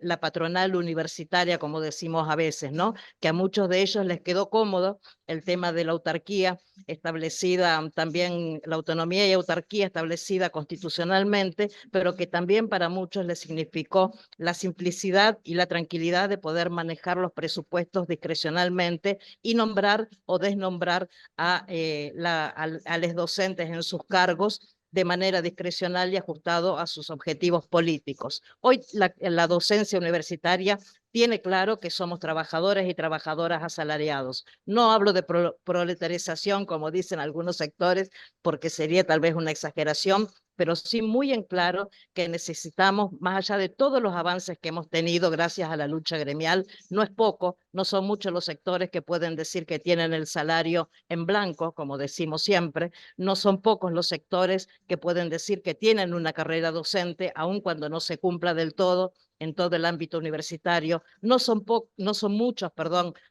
la patronal universitaria, como decimos a veces, ¿no? Que a muchos de ellos les quedó cómodo el tema de la autarquía establecida, también la autonomía y autarquía establecida constitucionalmente, pero que también para muchos les significó la simplicidad y la tranquilidad de poder manejar los presupuestos discrecionalmente y nombrar o desnombrar a los docentes en sus cargos de manera discrecional y ajustado a sus objetivos políticos. Hoy la docencia universitaria tiene claro que somos trabajadores y trabajadoras asalariados. No hablo de proletarización, como dicen algunos sectores, porque sería tal vez una exageración, pero sí muy en claro que necesitamos, más allá de todos los avances que hemos tenido gracias a la lucha gremial, no es poco, no son muchos los sectores que pueden decir que tienen el salario en blanco, como decimos siempre, no son pocos los sectores que pueden decir que tienen una carrera docente, aun cuando no se cumpla del todo en todo el ámbito universitario. No son muchos,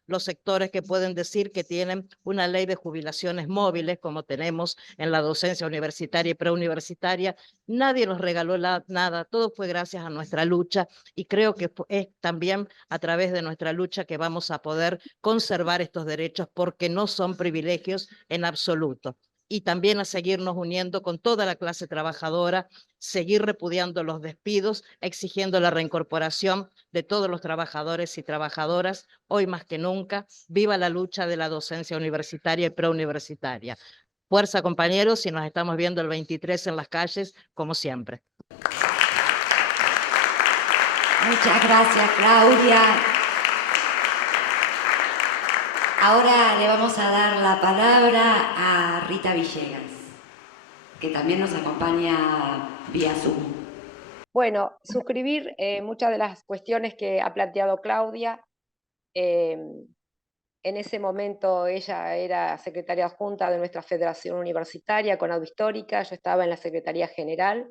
los sectores que pueden decir que tienen una ley de jubilaciones móviles, como tenemos en la docencia universitaria y preuniversitaria. Nadie nos regaló nada, todo fue gracias a nuestra lucha y creo que es también a través de nuestra lucha que vamos a poder conservar estos derechos porque no son privilegios en absoluto. Y también a seguirnos uniendo con toda la clase trabajadora, seguir repudiando los despidos, exigiendo la reincorporación de todos los trabajadores y trabajadoras, hoy más que nunca. Viva la lucha de la docencia universitaria y preuniversitaria. Fuerza, compañeros, y nos estamos viendo el 23 en las calles, como siempre. Muchas gracias, Claudia. Ahora le vamos a dar la palabra a Rita Villegas, que también nos acompaña vía Zoom. Bueno, suscribir muchas de las cuestiones que ha planteado Claudia. En ese momento ella era secretaria adjunta de nuestra Federación Universitaria, CONADU Histórica, yo estaba en la Secretaría General,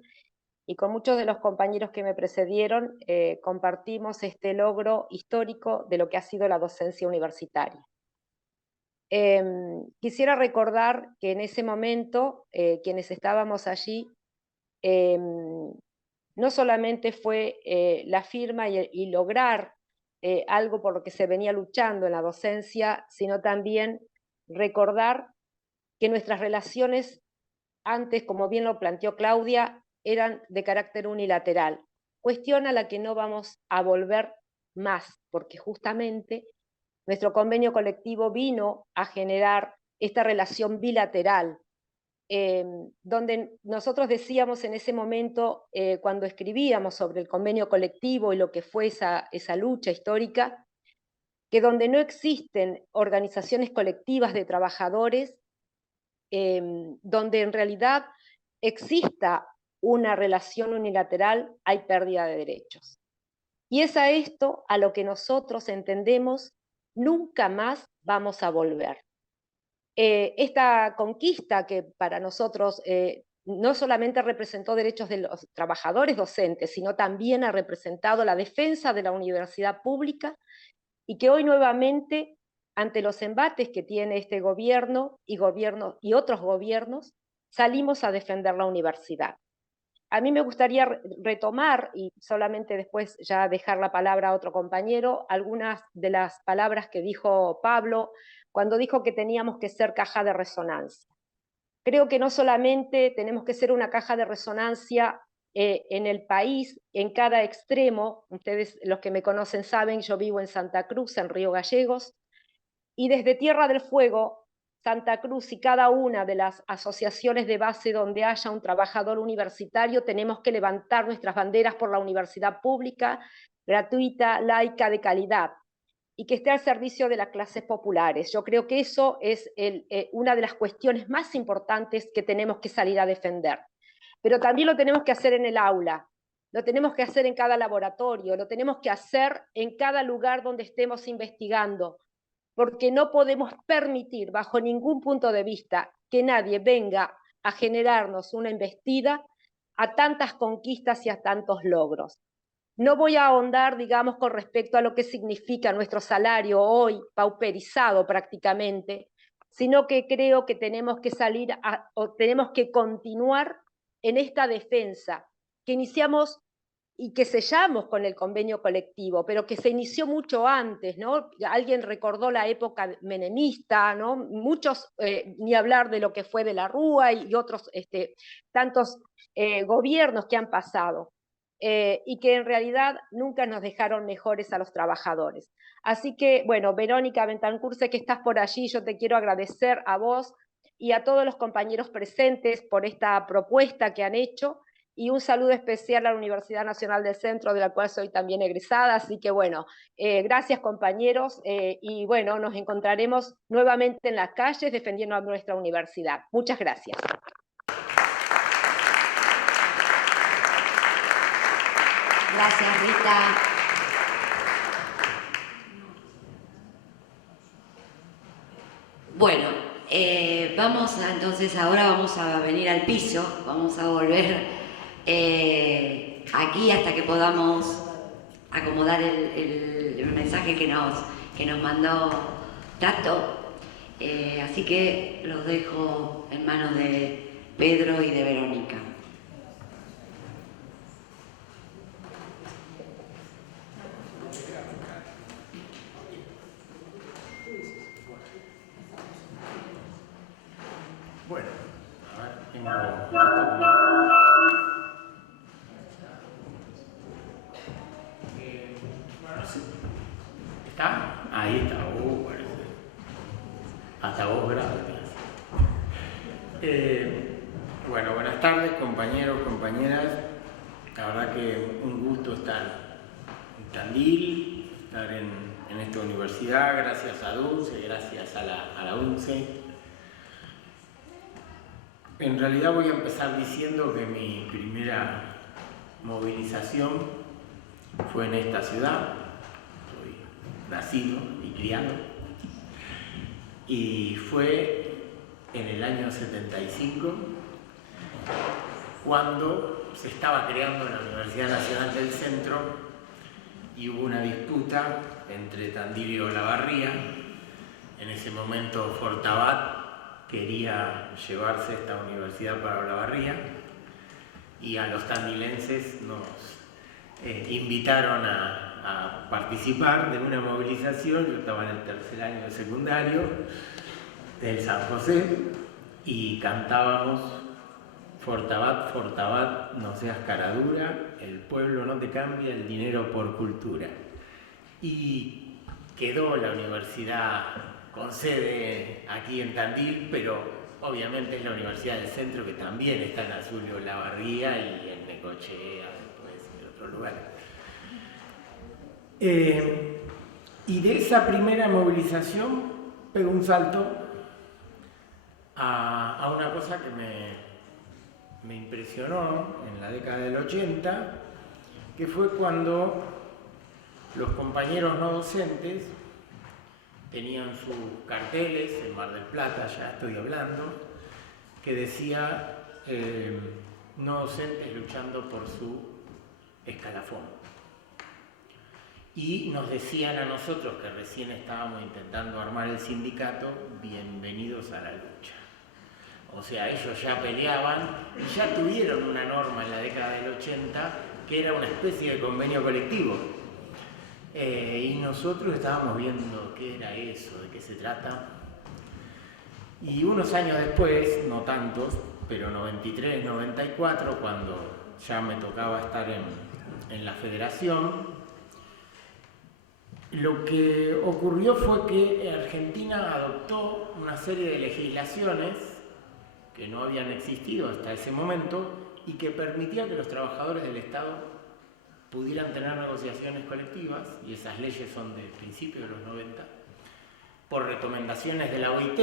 y con muchos de los compañeros que me precedieron compartimos este logro histórico de lo que ha sido la docencia universitaria. Quisiera recordar que en ese momento, quienes estábamos allí, no solamente fue la firma y lograr algo por lo que se venía luchando en la docencia, sino también recordar que nuestras relaciones antes, como bien lo planteó Claudia, eran de carácter unilateral, cuestión a la que no vamos a volver más, porque justamente nuestro convenio colectivo vino a generar esta relación bilateral, donde nosotros decíamos en ese momento, cuando escribíamos sobre el convenio colectivo y lo que fue esa lucha histórica, que donde no existen organizaciones colectivas de trabajadores, donde en realidad exista una relación unilateral, hay pérdida de derechos. Y es a esto a lo que nosotros entendemos nunca más vamos a volver. Esta conquista que para nosotros no solamente representó derechos de los trabajadores docentes, sino también ha representado la defensa de la universidad pública, y que hoy nuevamente, ante los embates que tiene este gobierno y otros gobiernos, salimos a defender la universidad. A mí me gustaría retomar, y solamente después ya dejar la palabra a otro compañero, algunas de las palabras que dijo Pablo cuando dijo que teníamos que ser caja de resonancia. Creo que no solamente tenemos que ser una caja de resonancia en el país, en cada extremo. Ustedes, los que me conocen, saben, yo vivo en Santa Cruz, en Río Gallegos, y desde Tierra del Fuego, Santa Cruz y cada una de las asociaciones de base donde haya un trabajador universitario, tenemos que levantar nuestras banderas por la universidad pública, gratuita, laica, de calidad, y que esté al servicio de las clases populares. Yo creo que eso es una de las cuestiones más importantes que tenemos que salir a defender. Pero también lo tenemos que hacer en el aula, lo tenemos que hacer en cada laboratorio, lo tenemos que hacer en cada lugar donde estemos investigando, porque no podemos permitir, bajo ningún punto de vista, que nadie venga a generarnos una embestida a tantas conquistas y a tantos logros. No voy a ahondar, digamos, con respecto a lo que significa nuestro salario hoy, pauperizado prácticamente, sino que creo que tenemos que tenemos que continuar en esta defensa que iniciamos y que sellamos con el convenio colectivo, pero que se inició mucho antes, ¿no? Alguien recordó la época menemista, ¿no? Muchos, ni hablar de lo que fue de la Rúa y otros tantos gobiernos que han pasado. Y que en realidad nunca nos dejaron mejores a los trabajadores. Así que, bueno, Verónica Bentancur, sé que estás por allí, yo te quiero agradecer a vos y a todos los compañeros presentes por esta propuesta que han hecho, y un saludo especial a la Universidad Nacional del Centro, de la cual soy también egresada. Así que, bueno, gracias compañeros, y bueno, nos encontraremos nuevamente en las calles defendiendo a nuestra universidad. Muchas gracias. Gracias, Rita. Bueno, ahora vamos a venir al piso, vamos a volver aquí hasta que podamos acomodar el mensaje que nos mandó Tato. Así que los dejo en manos de Pedro y de Verónica. Bueno, a ver, tengo... ¿Está? Ahí está. Bueno. Hasta vos, gracias. Bueno, buenas tardes, compañeros, compañeras. La verdad que un gusto estar en Tandil, estar en en esta universidad, gracias a Dulce, gracias a la UNCE. En realidad voy a empezar diciendo que mi primera movilización fue en esta ciudad. Soy nacido y criado. Y fue en el año 75, cuando se estaba creando la Universidad Nacional del Centro y hubo una disputa entre Tandil y Olavarría. En ese momento Fortabat quería llevarse esta universidad para Olavarría y a los tandilenses nos invitaron a participar de una movilización. Yo estaba en el tercer año de secundario del San José y cantábamos Fortabat, Fortabat, no seas caradura, el pueblo no te cambia, el dinero por cultura. Y quedó la universidad con sede aquí en Tandil, pero obviamente es la Universidad del Centro, que también está en Azul y Olavarría y en Necochea, después en otro lugar. Y de esa primera movilización pegó un salto a una cosa que me impresionó en la década del 80, que fue cuando los compañeros no docentes tenían sus carteles en Mar del Plata, ya estoy hablando, que decía no docentes luchando por su escalafón. Y nos decían a nosotros, que recién estábamos intentando armar el sindicato, bienvenidos a la lucha. O sea, ellos ya peleaban y ya tuvieron una norma en la década del 80 que era una especie de convenio colectivo. Y nosotros estábamos viendo qué era eso, de qué se trata. Y unos años después, no tantos, pero 93, 94, cuando ya me tocaba estar en la federación, lo que ocurrió fue que Argentina adoptó una serie de legislaciones que no habían existido hasta ese momento y que permitía que los trabajadores del Estado pudieran tener negociaciones colectivas, y esas leyes son de principios de los 90, por recomendaciones de la OIT,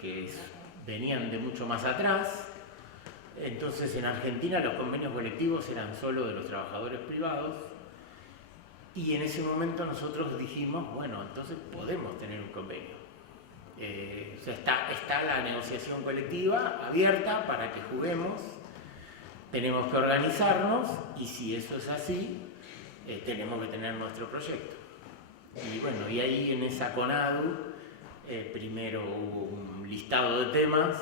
que venían de mucho más atrás. Entonces en Argentina los convenios colectivos eran solo de los trabajadores privados, y en ese momento nosotros dijimos, bueno, entonces podemos tener un convenio. O sea, está la negociación colectiva abierta para que juguemos. Tenemos que organizarnos y si eso es así, tenemos que tener nuestro proyecto. Y bueno, y ahí en esa CONADU, primero hubo un listado de temas,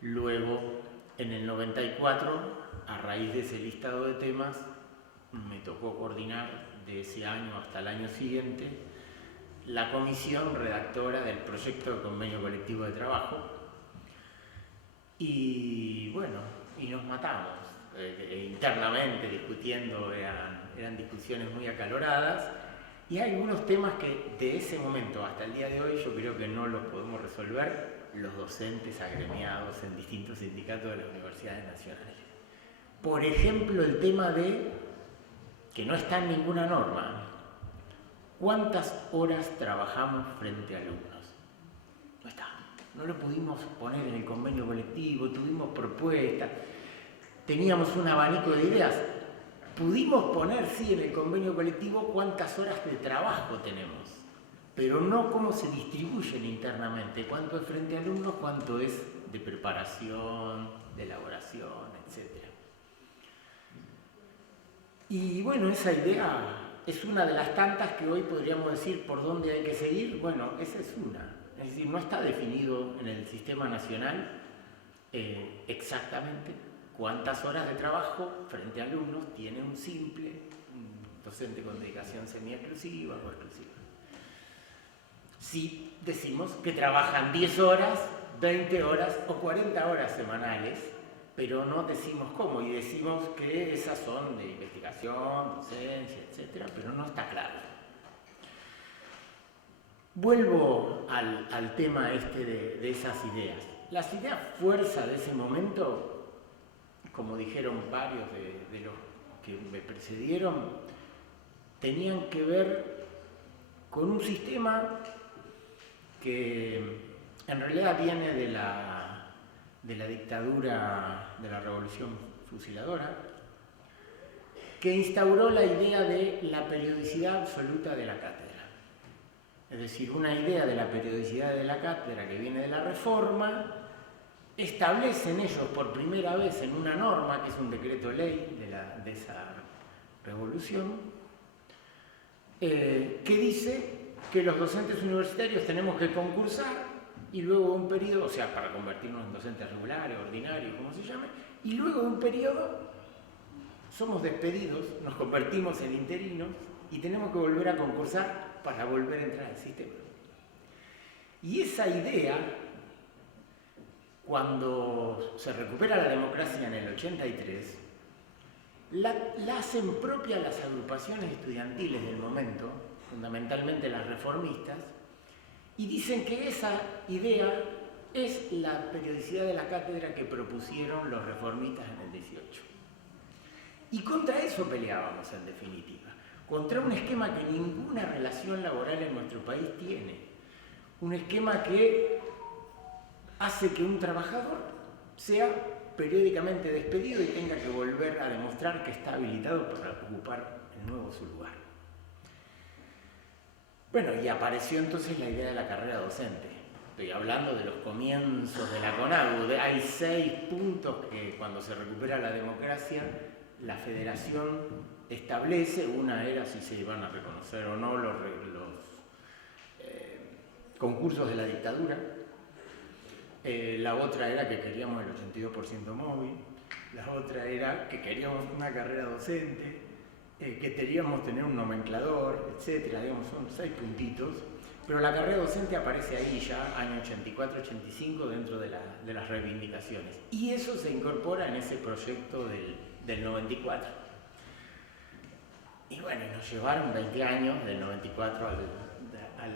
luego en el 94, a raíz de ese listado de temas, me tocó coordinar de ese año hasta el año siguiente la comisión redactora del proyecto de convenio colectivo de trabajo. Y bueno, y nos matamos internamente discutiendo, eran discusiones muy acaloradas, y hay algunos temas que de ese momento hasta el día de hoy yo creo que no los podemos resolver los docentes agremiados en distintos sindicatos de las universidades nacionales. Por ejemplo, el tema de, que no está en ninguna norma, ¿cuántas horas trabajamos frente a alumnos? No está. No lo pudimos poner en el convenio colectivo, tuvimos propuestas, teníamos un abanico de ideas. Pudimos poner, sí, en el convenio colectivo cuántas horas de trabajo tenemos, pero no cómo se distribuyen internamente, cuánto es frente a alumnos, cuánto es de preparación, de elaboración, etc. Y bueno, esa idea es una de las tantas que hoy podríamos decir por dónde hay que seguir. Bueno, esa es una. Es decir, no está definido en el sistema nacional exactamente cuántas horas de trabajo frente a alumnos tiene un simple, un docente con dedicación semi-exclusiva o exclusiva. Si decimos que trabajan 10 horas, 20 horas o 40 horas semanales, pero no decimos cómo, y decimos que esas son de investigación, docencia, etc., pero no está claro. Vuelvo al tema este de esas ideas. Las ideas fuerza de ese momento, como dijeron varios de los que me precedieron, tenían que ver con un sistema que en realidad viene de la dictadura de la Revolución Fusiladora, que instauró la idea de la periodicidad absoluta de la cátedra. Es decir, una idea de la periodicidad de la cátedra que viene de la Reforma, establecen ellos por primera vez en una norma, que es un decreto ley de esa revolución, que dice que los docentes universitarios tenemos que concursar y luego un periodo, o sea, para convertirnos en docentes regulares, ordinarios, como se llame, y luego un periodo somos despedidos, nos convertimos en interinos y tenemos que volver a concursar para volver a entrar al sistema. Y esa idea, cuando se recupera la democracia en el 83, la hacen propia las agrupaciones estudiantiles del momento, fundamentalmente las reformistas, y dicen que esa idea es la periodicidad de la cátedra que propusieron los reformistas en el 18. Y contra eso peleábamos, en definitiva, contra un esquema que ninguna relación laboral en nuestro país tiene, un esquema que hace que un trabajador sea periódicamente despedido y tenga que volver a demostrar que está habilitado para ocupar de nuevo su lugar. Bueno, y apareció entonces la idea de la carrera docente. Estoy hablando de los comienzos de la CONADU. Hay 6 puntos que cuando se recupera la democracia, la federación establece. Una era si se iban a reconocer o no los concursos de la dictadura. La otra era que queríamos el 82% móvil. La otra era que queríamos una carrera docente, que queríamos tener un nomenclador, etcétera. Digamos, son 6 puntitos. Pero la carrera docente aparece ahí ya, año 84-85, dentro de las reivindicaciones. Y eso se incorpora en ese proyecto del 94. Y bueno, nos llevaron 20 años, del 94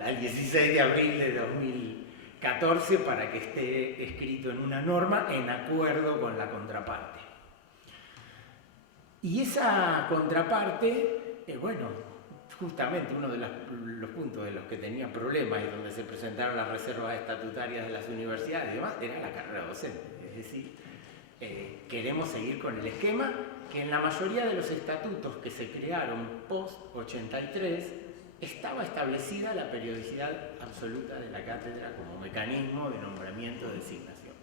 al 16 de abril de 2014, para que esté escrito en una norma en acuerdo con la contraparte. Y esa contraparte, bueno, justamente uno de los puntos de los que tenía problemas y donde se presentaron las reservas estatutarias de las universidades y demás, era la carrera docente. Es decir, queremos seguir con el esquema que en la mayoría de los estatutos que se crearon post-83 estaba establecida la periodicidad absoluta de la cátedra como mecanismo de nombramiento de designación.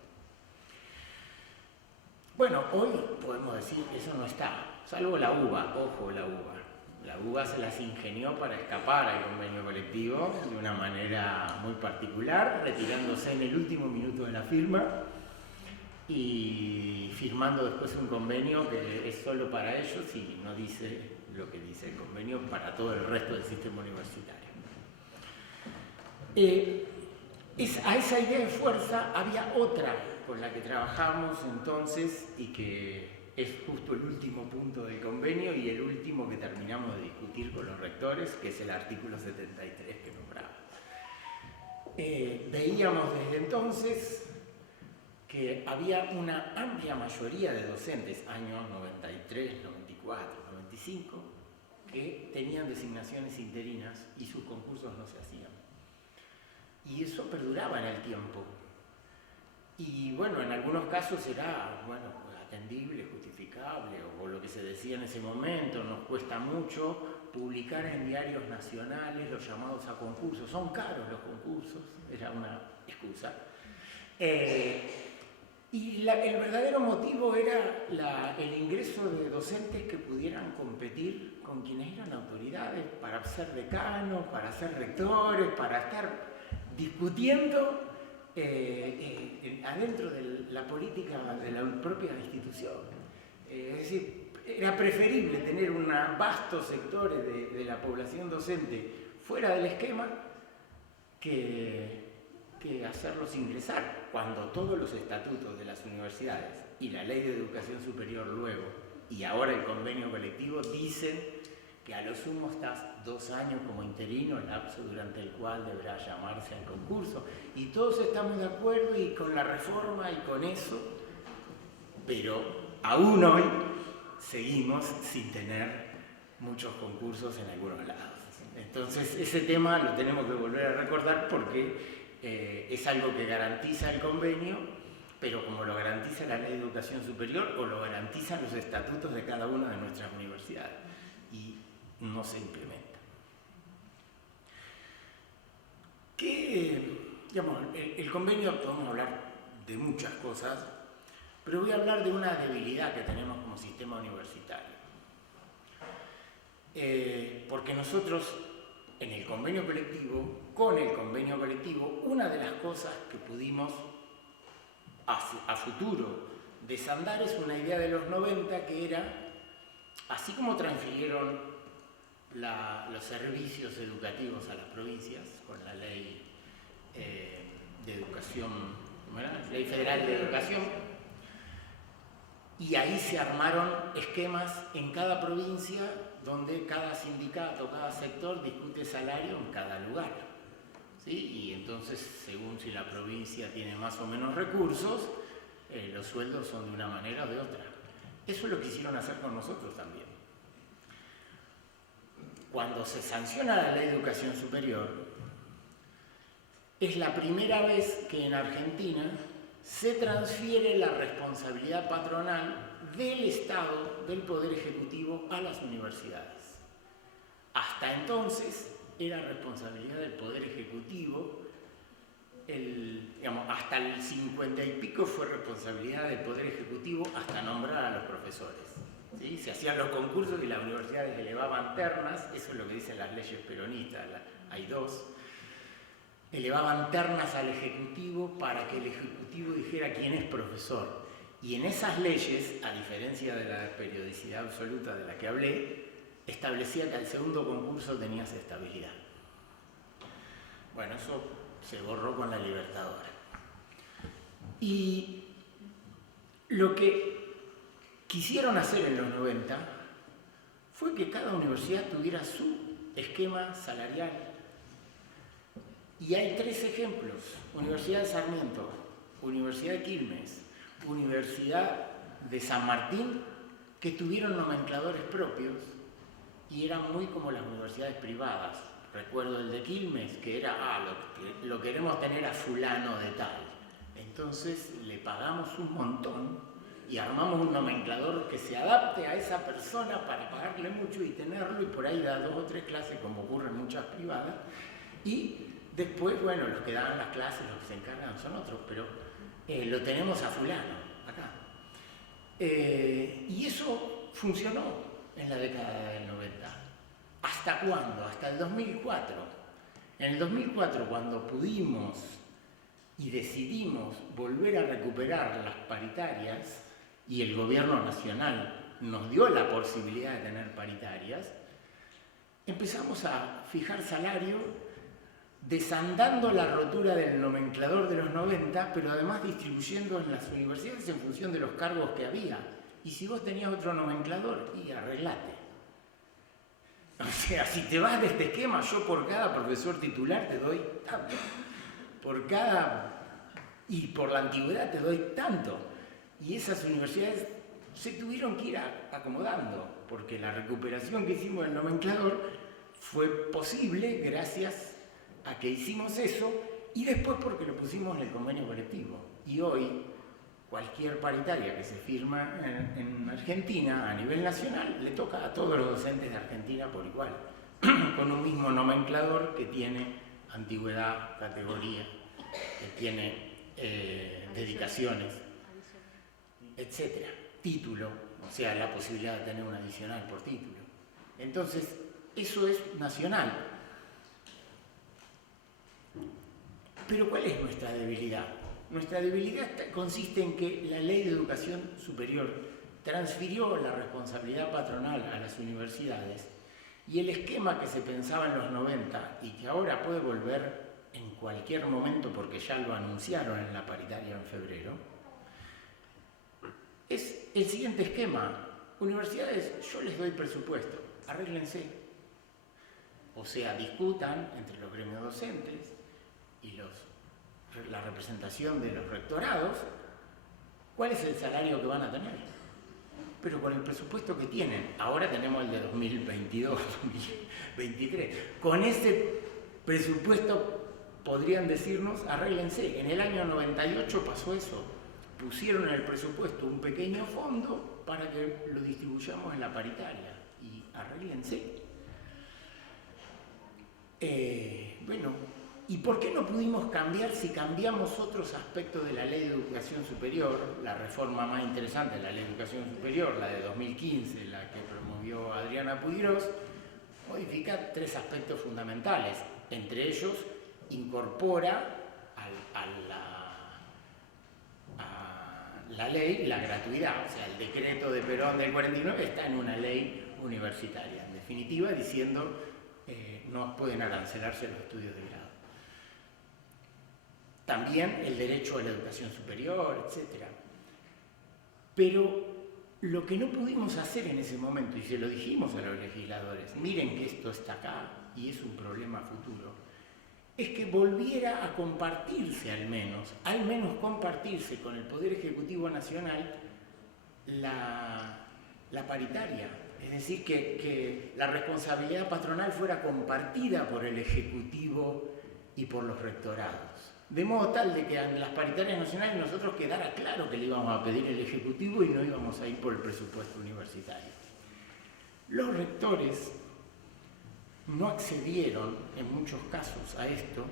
Bueno, hoy podemos decir que eso no está, salvo la UBA, ojo, la UBA. La UBA se las ingenió para escapar al convenio colectivo de una manera muy particular, retirándose en el último minuto de la firma y firmando después un convenio que es solo para ellos y no dice lo que dice el convenio para todo el resto del sistema universitario. A esa idea de fuerza había otra con la que trabajamos entonces y que es justo el último punto del convenio y el último que terminamos de discutir con los rectores, que es el artículo 73 que nombraba. Veíamos desde entonces que había una amplia mayoría de docentes, años 93, 94, 95, que tenían designaciones interinas y sus concursos no se hacían. Y eso perduraba en el tiempo. Y bueno, en algunos casos era, bueno, atendible, justificable, o lo que se decía en ese momento, nos cuesta mucho publicar en diarios nacionales los llamados a concursos. Son caros los concursos, era una excusa. Y el verdadero motivo era el ingreso de docentes que pudieran competir con quienes eran autoridades para ser decanos, para ser rectores, para estar discutiendo adentro de la política de la propia institución. Es decir, era preferible tener un vasto sector de la población docente fuera del esquema que hacerlos ingresar, cuando todos los estatutos de las universidades y la Ley de Educación Superior luego, y ahora el convenio colectivo, dicen que a lo sumo estás 2 años como interino, lapso durante el cual deberá llamarse al concurso. Y todos estamos de acuerdo y con la reforma y con eso, pero aún hoy seguimos sin tener muchos concursos en algunos lados. Entonces ese tema lo tenemos que volver a recordar porque es algo que garantiza el convenio, pero como lo garantiza la Ley de Educación Superior o lo garantizan los estatutos de cada una de nuestras universidades, y no se implementa. Digamos, el convenio, podemos hablar de muchas cosas, pero voy a hablar de una debilidad que tenemos como sistema universitario. Porque nosotros, en el convenio colectivo, con el convenio colectivo, una de las cosas que pudimos a futuro desandar es una idea de los 90 que era, así como transfirieron los servicios educativos a las provincias con la ley de educación, Ley Federal de Educación, y ahí se armaron esquemas en cada provincia donde cada sindicato, cada sector discute salario en cada lugar, ¿sí? Y entonces, según si la provincia tiene más o menos recursos, los sueldos son de una manera o de otra. Eso es lo que quisieron hacer con nosotros también. Cuando se sanciona la Ley de Educación Superior, es la primera vez que en Argentina se transfiere la responsabilidad patronal del Estado, del Poder Ejecutivo, a las universidades. Hasta entonces era responsabilidad del Poder Ejecutivo, hasta el 50 y pico fue responsabilidad del Poder Ejecutivo hasta nombrar a los profesores. ¿Sí? Se hacían los concursos y las universidades elevaban ternas, eso es lo que dicen las leyes peronistas, hay dos, elevaban ternas al Ejecutivo para que el Ejecutivo dijera quién es profesor. Y en esas leyes, a diferencia de la periodicidad absoluta de la que hablé, establecía que al segundo concurso tenías estabilidad. Bueno, eso se borró con la Libertadora. Y lo que quisieron hacer en los 90 fue que cada universidad tuviera su esquema salarial. Y hay tres ejemplos: Universidad de Sarmiento, Universidad de Quilmes, Universidad de San Martín, que tuvieron nomencladores propios y eran muy como las universidades privadas. Recuerdo el de Quilmes, que era, lo queremos tener a fulano de tal. Entonces le pagamos un montón y armamos un nomenclador que se adapte a esa persona para pagarle mucho y tenerlo, y por ahí da 2 o 3 clases, como ocurre en muchas privadas, y después, bueno, los que dan las clases, los que se encargan son otros, pero lo tenemos a fulano, acá. Y eso funcionó en la década del 90. ¿Hasta cuándo? Hasta el 2004. En el 2004, cuando pudimos y decidimos volver a recuperar las paritarias, y el gobierno nacional nos dio la posibilidad de tener paritarias, empezamos a fijar salario desandando la rotura del nomenclador de los 90, pero además distribuyendo en las universidades en función de los cargos que había. Y si vos tenías otro nomenclador, y arreglate. O sea, si te vas de este esquema, yo por cada profesor titular te doy tanto. Y por la antigüedad te doy tanto. Y esas universidades se tuvieron que ir acomodando, porque la recuperación que hicimos del nomenclador fue posible gracias a que hicimos eso, y después porque lo pusimos en el convenio colectivo. Y hoy, cualquier paritaria que se firma en Argentina a nivel nacional le toca a todos los docentes de Argentina por igual, con un mismo nomenclador que tiene antigüedad, categoría, que tiene dedicaciones, etcétera, título, o sea, la posibilidad de tener un adicional por título. Entonces, eso es nacional. Pero ¿cuál es nuestra debilidad? Nuestra debilidad consiste en que la Ley de Educación Superior transfirió la responsabilidad patronal a las universidades, y el esquema que se pensaba en los 90 y que ahora puede volver en cualquier momento porque ya lo anunciaron en la paritaria en febrero, es el siguiente esquema: universidades, yo les doy presupuesto, arréglense. O sea, discutan entre los gremios docentes y la representación de los rectorados cuál es el salario que van a tener. pero con el presupuesto que tienen. Ahora tenemos el de 2022, 2023. Con ese presupuesto podrían decirnos, arréglense. En el año 98 pasó eso. Pusieron en el presupuesto un pequeño fondo para que lo distribuyamos en la paritaria. Y arréglense. Bueno, ¿y por qué no pudimos cambiar si cambiamos otros aspectos de la Ley de Educación Superior? La reforma más interesante de la Ley de Educación Superior, la de 2015, la que promovió Adriana Puigros, modifica 3 aspectos fundamentales. Entre ellos, incorpora a la ley la gratuidad. O sea, el decreto de Perón del 49 está en una ley universitaria. En definitiva, diciendo no pueden arancelarse los estudios de grado. También el derecho a la educación superior, etc. Pero lo que no pudimos hacer en ese momento, y se lo dijimos a los legisladores, miren que esto está acá y es un problema futuro, es que volviera a compartirse al menos compartirse con el Poder Ejecutivo Nacional la paritaria. Es decir, que la responsabilidad patronal fuera compartida por el Ejecutivo y por los rectorados. De modo tal de que en las paritarias nacionales nosotros quedara claro que le íbamos a pedir el Ejecutivo y no íbamos a ir por el presupuesto universitario. Los rectores no accedieron en muchos casos a esto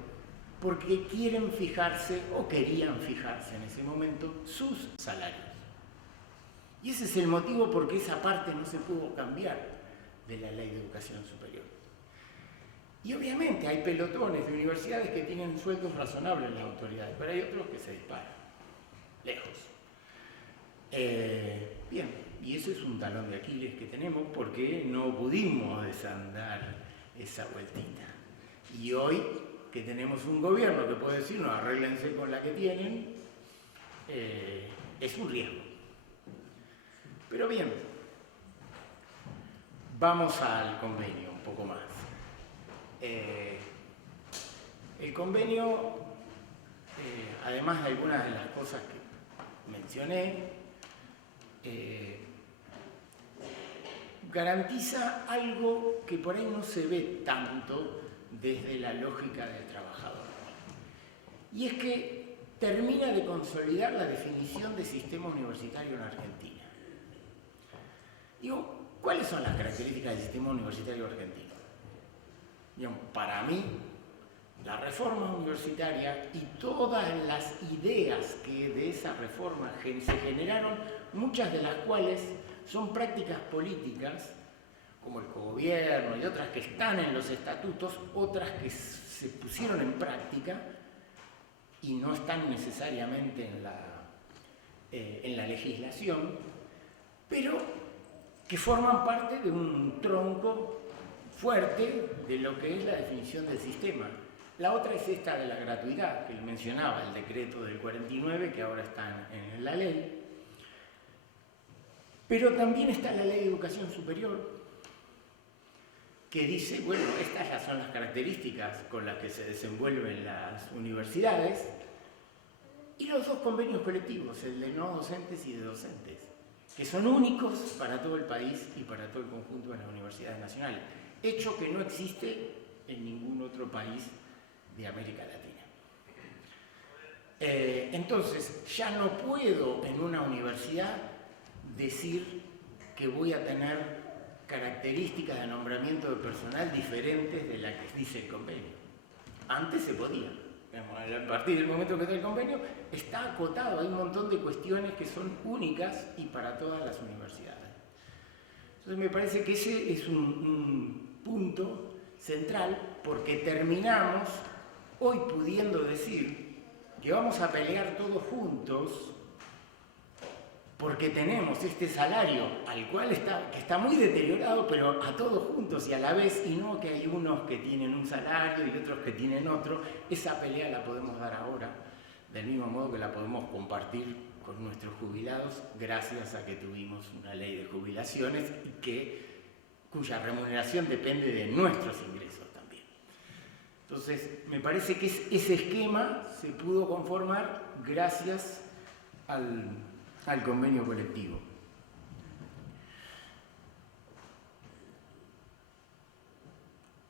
porque quieren fijarse o querían fijarse en ese momento sus salarios. Y ese es el motivo por qué esa parte no se pudo cambiar de la Ley de Educación Superior. Y obviamente hay pelotones de universidades que tienen sueldos razonables en las autoridades, pero hay otros que se disparan, lejos. Bien, y eso es un talón de Aquiles que tenemos porque no pudimos desandar esa vueltita. Y hoy que tenemos un gobierno que puede decirnos arréglense con la que tienen, es un riesgo. Pero bien, vamos al convenio un poco más. El convenio, además de algunas de las cosas que mencioné, garantiza algo que por ahí no se ve tanto desde la lógica del trabajador. Y es que termina de consolidar la definición de sistema universitario en Argentina. Digo, ¿cuáles son las características del sistema universitario argentino? Digamos, para mí, la reforma universitaria y todas las ideas que de esa reforma se generaron, muchas de las cuales son prácticas políticas, como el cogobierno y otras que están en los estatutos, otras que se pusieron en práctica y no están necesariamente en la legislación, pero que forman parte de un tronco fuerte de lo que es la definición del sistema. La otra es esta de la gratuidad, que él mencionaba, el decreto del 49, que ahora está en la ley. Pero también está la Ley de Educación Superior, que dice, bueno, estas ya son las características con las que se desenvuelven las universidades, y los 2 convenios colectivos, el de no docentes y de docentes, que son únicos para todo el país y para todo el conjunto de las universidades nacionales, hecho que no existe en ningún otro país de América Latina. Entonces, ya no puedo en una universidad decir que voy a tener características de nombramiento de personal diferentes de las que dice el convenio. Antes se podía. A partir del momento que está el convenio, está acotado. Hay un montón de cuestiones que son únicas y para todas las universidades. Entonces me parece que ese es un punto central, porque terminamos hoy pudiendo decir que vamos a pelear todos juntos porque tenemos este salario al cual que está muy deteriorado, pero a todos juntos y a la vez, y no que hay unos que tienen un salario y otros que tienen otro. Esa pelea la podemos dar ahora, del mismo modo que la podemos compartir con nuestros jubilados, gracias a que tuvimos una ley de jubilaciones cuya remuneración depende de nuestros ingresos también. Entonces, me parece que ese esquema se pudo conformar gracias al convenio colectivo.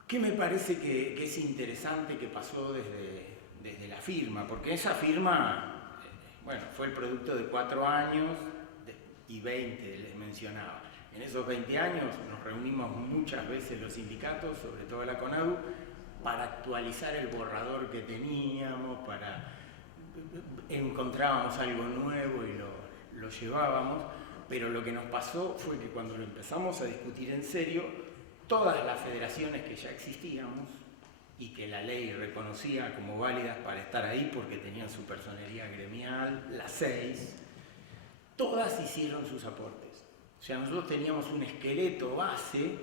¿Qué me parece que es interesante que pasó desde la firma? Porque esa firma, bueno, fue el producto de 4 años y 20, les mencionaba. En esos 20 años nos reunimos muchas veces los sindicatos, sobre todo la CONADU, para actualizar el borrador que teníamos, encontrábamos algo nuevo y lo llevábamos, pero lo que nos pasó fue que cuando lo empezamos a discutir en serio, todas las federaciones que ya existíamos y que la ley reconocía como válidas para estar ahí porque tenían su personería gremial, las 6, todas hicieron sus aportes. O sea, nosotros teníamos un esqueleto base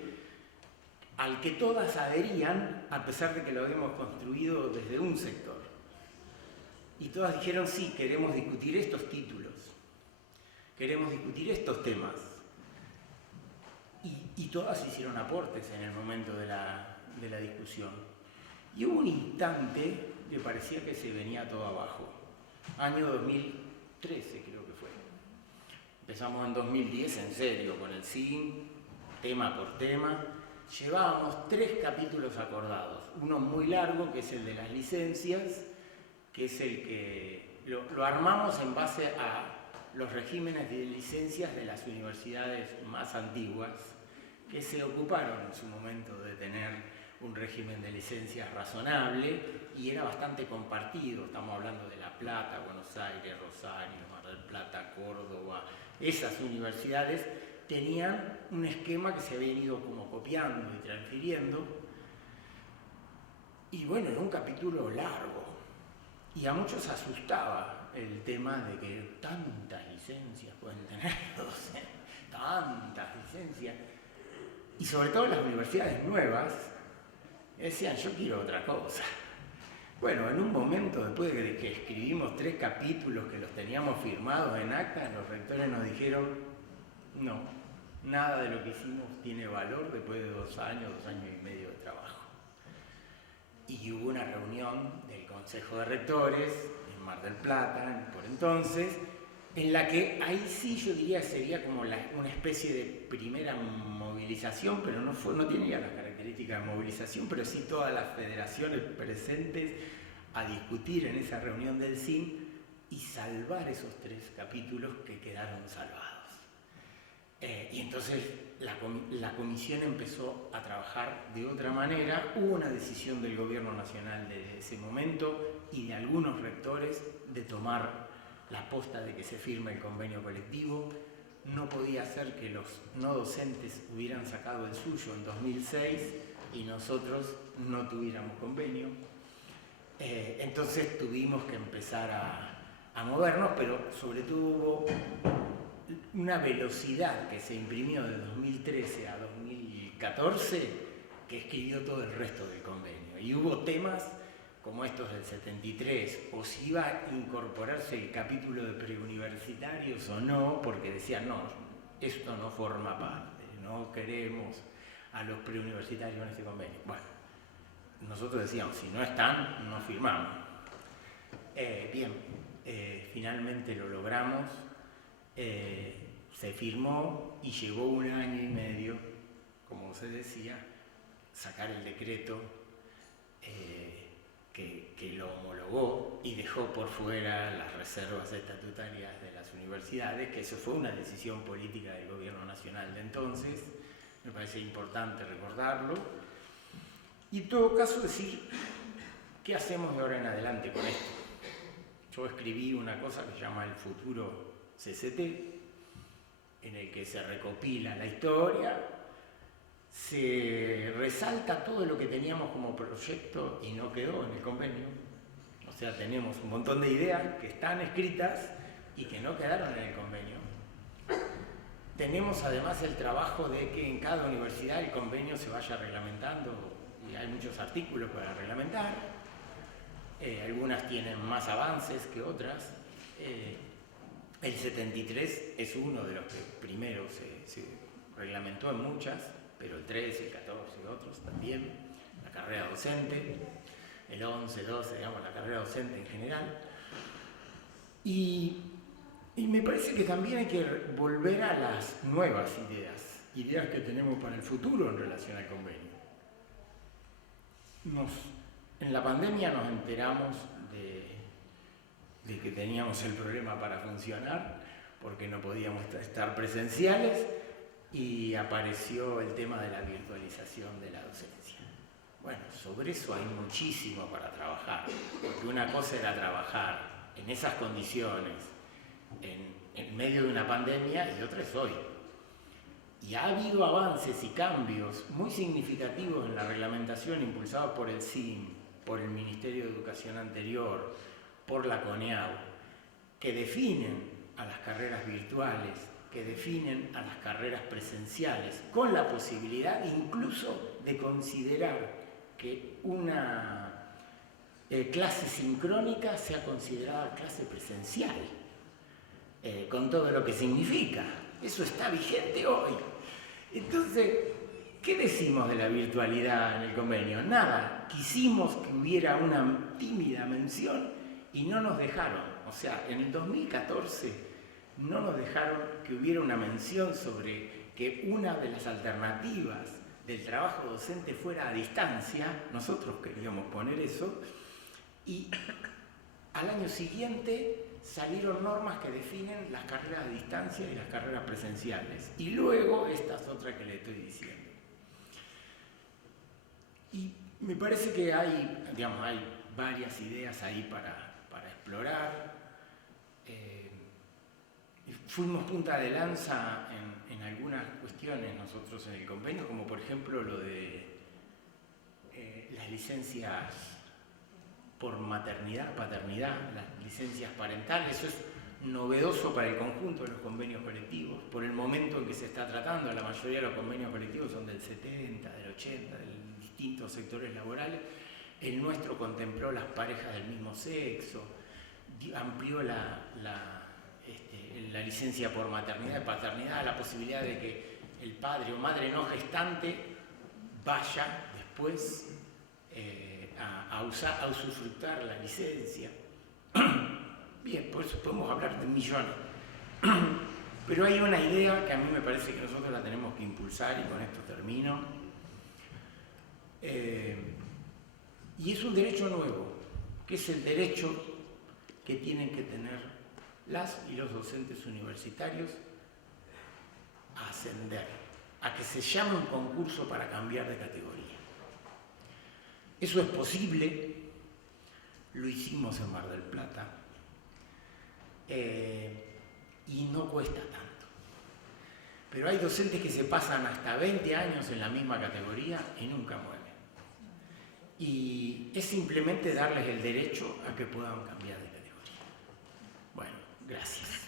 al que todas adherían, a pesar de que lo habíamos construido desde un sector. Y todas dijeron, sí, queremos discutir estos títulos, queremos discutir estos temas. Y todas hicieron aportes en el momento de la discusión. Y hubo un instante que parecía que se venía todo abajo. Año 2013 creo que fue. Empezamos en 2010 en serio con el SIN, tema por tema. Llevábamos 3 capítulos acordados. Uno muy largo, que es el de las licencias, que es el que lo armamos en base a los regímenes de licencias de las universidades más antiguas, que se ocuparon en su momento de tener un régimen de licencias razonable y era bastante compartido. Estamos hablando de La Plata, Buenos Aires, Rosario, Mar del Plata, Córdoba. Esas universidades tenían un esquema que se habían ido como copiando y transfiriendo. Y bueno, era un capítulo largo y a muchos asustaba el tema de que tantas licencias pueden tener los docentes, tantas licencias. Y sobre todo las universidades nuevas decían, yo quiero otra cosa. Bueno, en un momento, después de que escribimos 3 capítulos que los teníamos firmados en acta, los rectores nos dijeron, no, nada de lo que hicimos tiene valor después de 2 años, 2 años y medio de trabajo. Y hubo una reunión del Consejo de Rectores en Mar del Plata, por entonces, en la que ahí sí yo diría que sería como una especie de primera movilización, pero no tenía las características de movilización, pero sí todas las federaciones presentes a discutir en esa reunión del SIN y salvar esos 3 capítulos que quedaron salvados. Y entonces la comisión empezó a trabajar de otra manera. Hubo una decisión del gobierno nacional de ese momento y de algunos rectores de tomar la posta de que se firme el convenio colectivo. No podía ser que los no docentes hubieran sacado el suyo en 2006 y nosotros no tuviéramos convenio. Entonces tuvimos que empezar a movernos, pero sobre todo hubo una velocidad que se imprimió de 2013 a 2014 que escribió todo el resto del convenio. Y hubo temas como estos del 73, o si iba a incorporarse el capítulo de preuniversitarios o no, porque decían, no, esto no forma parte, no queremos a los preuniversitarios en este convenio. Bueno, nosotros decíamos, si no están, no firmamos. Finalmente lo logramos, se firmó y llevó 1 año y medio, como se decía, sacar el decreto que lo homologó y dejó por fuera las reservas estatutarias de las universidades, que eso fue una decisión política del gobierno nacional de entonces. Me parece importante recordarlo. Y en todo caso decir, ¿qué hacemos de ahora en adelante con esto? Yo escribí una cosa que se llama El Futuro CCT, en el que se recopila la historia, se resalta todo lo que teníamos como proyecto y no quedó en el convenio. O sea, tenemos un montón de ideas que están escritas y que no quedaron en el convenio. Tenemos además el trabajo de que en cada universidad el convenio se vaya reglamentando y hay muchos artículos para reglamentar. Algunas tienen más avances que otras. El 73 es uno de los que primero se reglamentó en muchas, pero el 13, el 14 y otros también, la carrera docente, el 11, 12, digamos, la carrera docente en general. Y me parece que también hay que volver a las nuevas ideas que tenemos para el futuro en relación al convenio. en la pandemia nos enteramos de que teníamos el problema para funcionar, porque no podíamos estar presenciales, y apareció el tema de la virtualización de la docencia. Bueno, sobre eso hay muchísimo para trabajar, porque una cosa era trabajar en esas condiciones, en medio de una pandemia, y otra es hoy. Y ha habido avances y cambios muy significativos en la reglamentación impulsados por el CIM, por el Ministerio de Educación anterior, por la CONEAU, que definen a las carreras virtuales, que definen a las carreras presenciales, con la posibilidad incluso de considerar que una clase sincrónica sea considerada clase presencial, con todo lo que significa. Eso está vigente hoy. Entonces, ¿qué decimos de la virtualidad en el convenio? Nada. Quisimos que hubiera una tímida mención y no nos dejaron. O sea, en el 2014 no nos dejaron que hubiera una mención sobre que una de las alternativas del trabajo docente fuera a distancia. Nosotros queríamos poner eso, y al año siguiente salieron normas que definen las carreras a distancia y las carreras presenciales. Y luego esta es otra que le estoy diciendo. Y me parece que hay varias ideas ahí para explorar. Fuimos punta de lanza en algunas cuestiones nosotros en el convenio, como por ejemplo lo de las licencias por maternidad, paternidad, las licencias parentales. Eso es novedoso para el conjunto de los convenios colectivos, por el momento en que se está tratando. La mayoría de los convenios colectivos son del 70, del 80, de distintos sectores laborales. El nuestro contempló las parejas del mismo sexo, amplió la licencia por maternidad y paternidad, la posibilidad de que el padre o madre no gestante vaya después a usufructar la licencia. Bien, por eso podemos hablar de millones. Pero hay una idea que a mí me parece que nosotros la tenemos que impulsar, y con esto termino. Y es un derecho nuevo, que es el derecho que tienen que tener las y los docentes universitarios a ascender, a que se llame un concurso para cambiar de categoría. Eso es posible, lo hicimos en Mar del Plata, y no cuesta tanto. Pero hay docentes que se pasan hasta 20 años en la misma categoría y nunca mueven. Y es simplemente darles el derecho a que puedan cambiar de categoría. Bueno, gracias.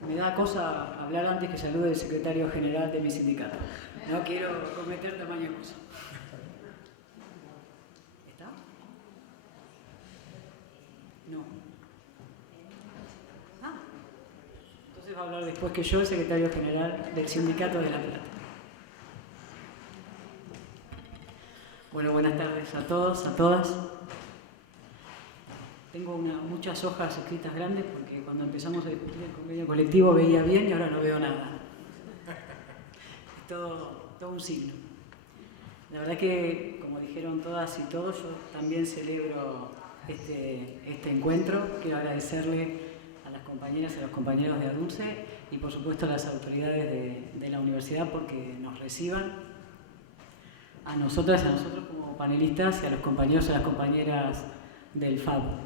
Me da cosa hablar antes que salude el secretario general de mi sindicato. No quiero cometer tamaña cosa. ¿Está? No. Ah. Entonces va a hablar después que yo, el secretario general del Sindicato de La Plata. Bueno, buenas tardes a todos, a todas. Tengo muchas hojas escritas grandes porque cuando empezamos a discutir el convenio colectivo veía bien y ahora no veo nada. Es todo un signo. La verdad que, como dijeron todas y todos, yo también celebro este encuentro. Quiero agradecerle a las compañeras y a los compañeros de ADUNCE y por supuesto a las autoridades de la universidad porque nos reciban, a nosotros como panelistas y a los compañeros y a las compañeras del FAB.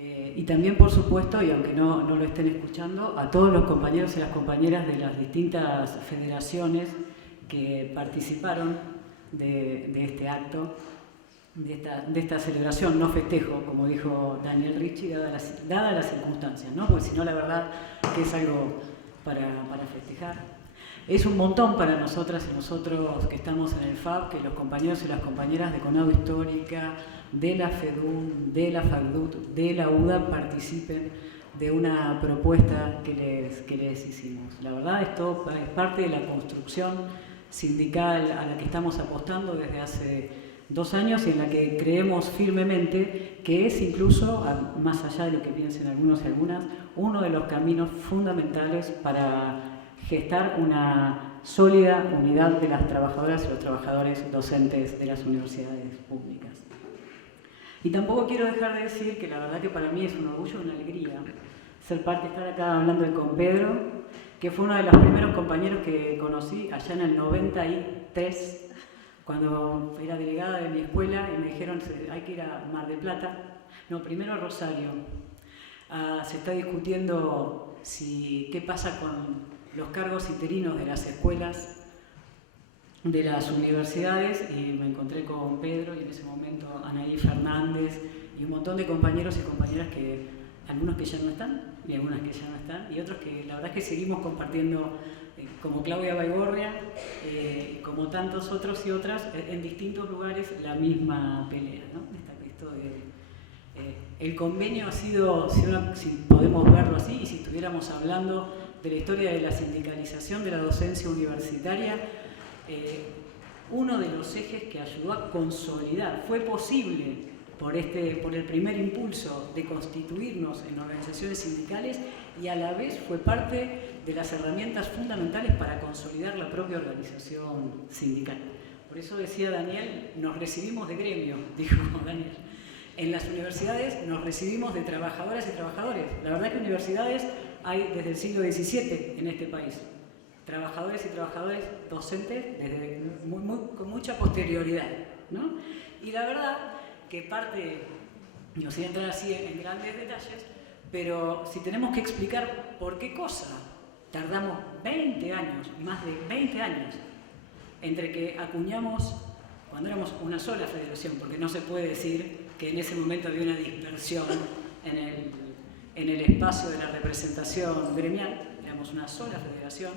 Y también, por supuesto, y aunque no lo estén escuchando, a todos los compañeros y las compañeras de las distintas federaciones que participaron de este acto, de esta celebración, no festejo, como dijo Daniel Ricci, dadas las circunstancias, ¿no? Porque si no, la verdad que es algo para festejar. Es un montón para nosotras y nosotros que estamos en el FAB, que los compañeros y las compañeras de CONADO Histórica, de la FEDUN, de la FACDUT, de la UDA participen de una propuesta que les hicimos. La verdad, esto es parte de la construcción sindical a la que estamos apostando desde hace 2 años en la que creemos firmemente que es incluso, más allá de lo que piensen algunos y algunas, uno de los caminos fundamentales para gestar una sólida unidad de las trabajadoras y los trabajadores docentes de las universidades públicas. Y tampoco quiero dejar de decir que la verdad que para mí es un orgullo y una alegría ser parte, estar acá hablando con Pedro, que fue uno de los primeros compañeros que conocí allá en el 93, cuando era delegada de mi escuela y me dijeron hay que ir a Mar del Plata. No, primero a Rosario. Se está discutiendo qué pasa con los cargos interinos de las escuelas, de las universidades, y me encontré con Pedro y en ese momento Anaí Fernández y un montón de compañeros y compañeras algunos que ya no están y algunas que ya no están, y otros que la verdad es que seguimos compartiendo, como Claudia Baigorria, como tantos otros y otras, en distintos lugares la misma pelea, ¿no? El convenio ha sido, si podemos verlo así, y si estuviéramos hablando de la historia de la sindicalización de la docencia universitaria, uno de los ejes que ayudó a consolidar. Fue posible por el primer impulso de constituirnos en organizaciones sindicales, y a la vez fue parte de las herramientas fundamentales para consolidar la propia organización sindical. Por eso decía Daniel, nos recibimos de gremio, dijo Daniel. En las universidades nos recibimos de trabajadoras y trabajadores. La verdad que universidades hay desde el siglo XVII en este país. Trabajadores y trabajadores docentes con mucha posterioridad, ¿no? Y la verdad que parte, no sé entrar así en grandes detalles, pero si tenemos que explicar por qué cosa tardamos 20 años, más de 20 años, entre que acuñamos, cuando éramos una sola federación, porque no se puede decir que en ese momento había una dispersión en el espacio de la representación gremial, éramos una sola federación,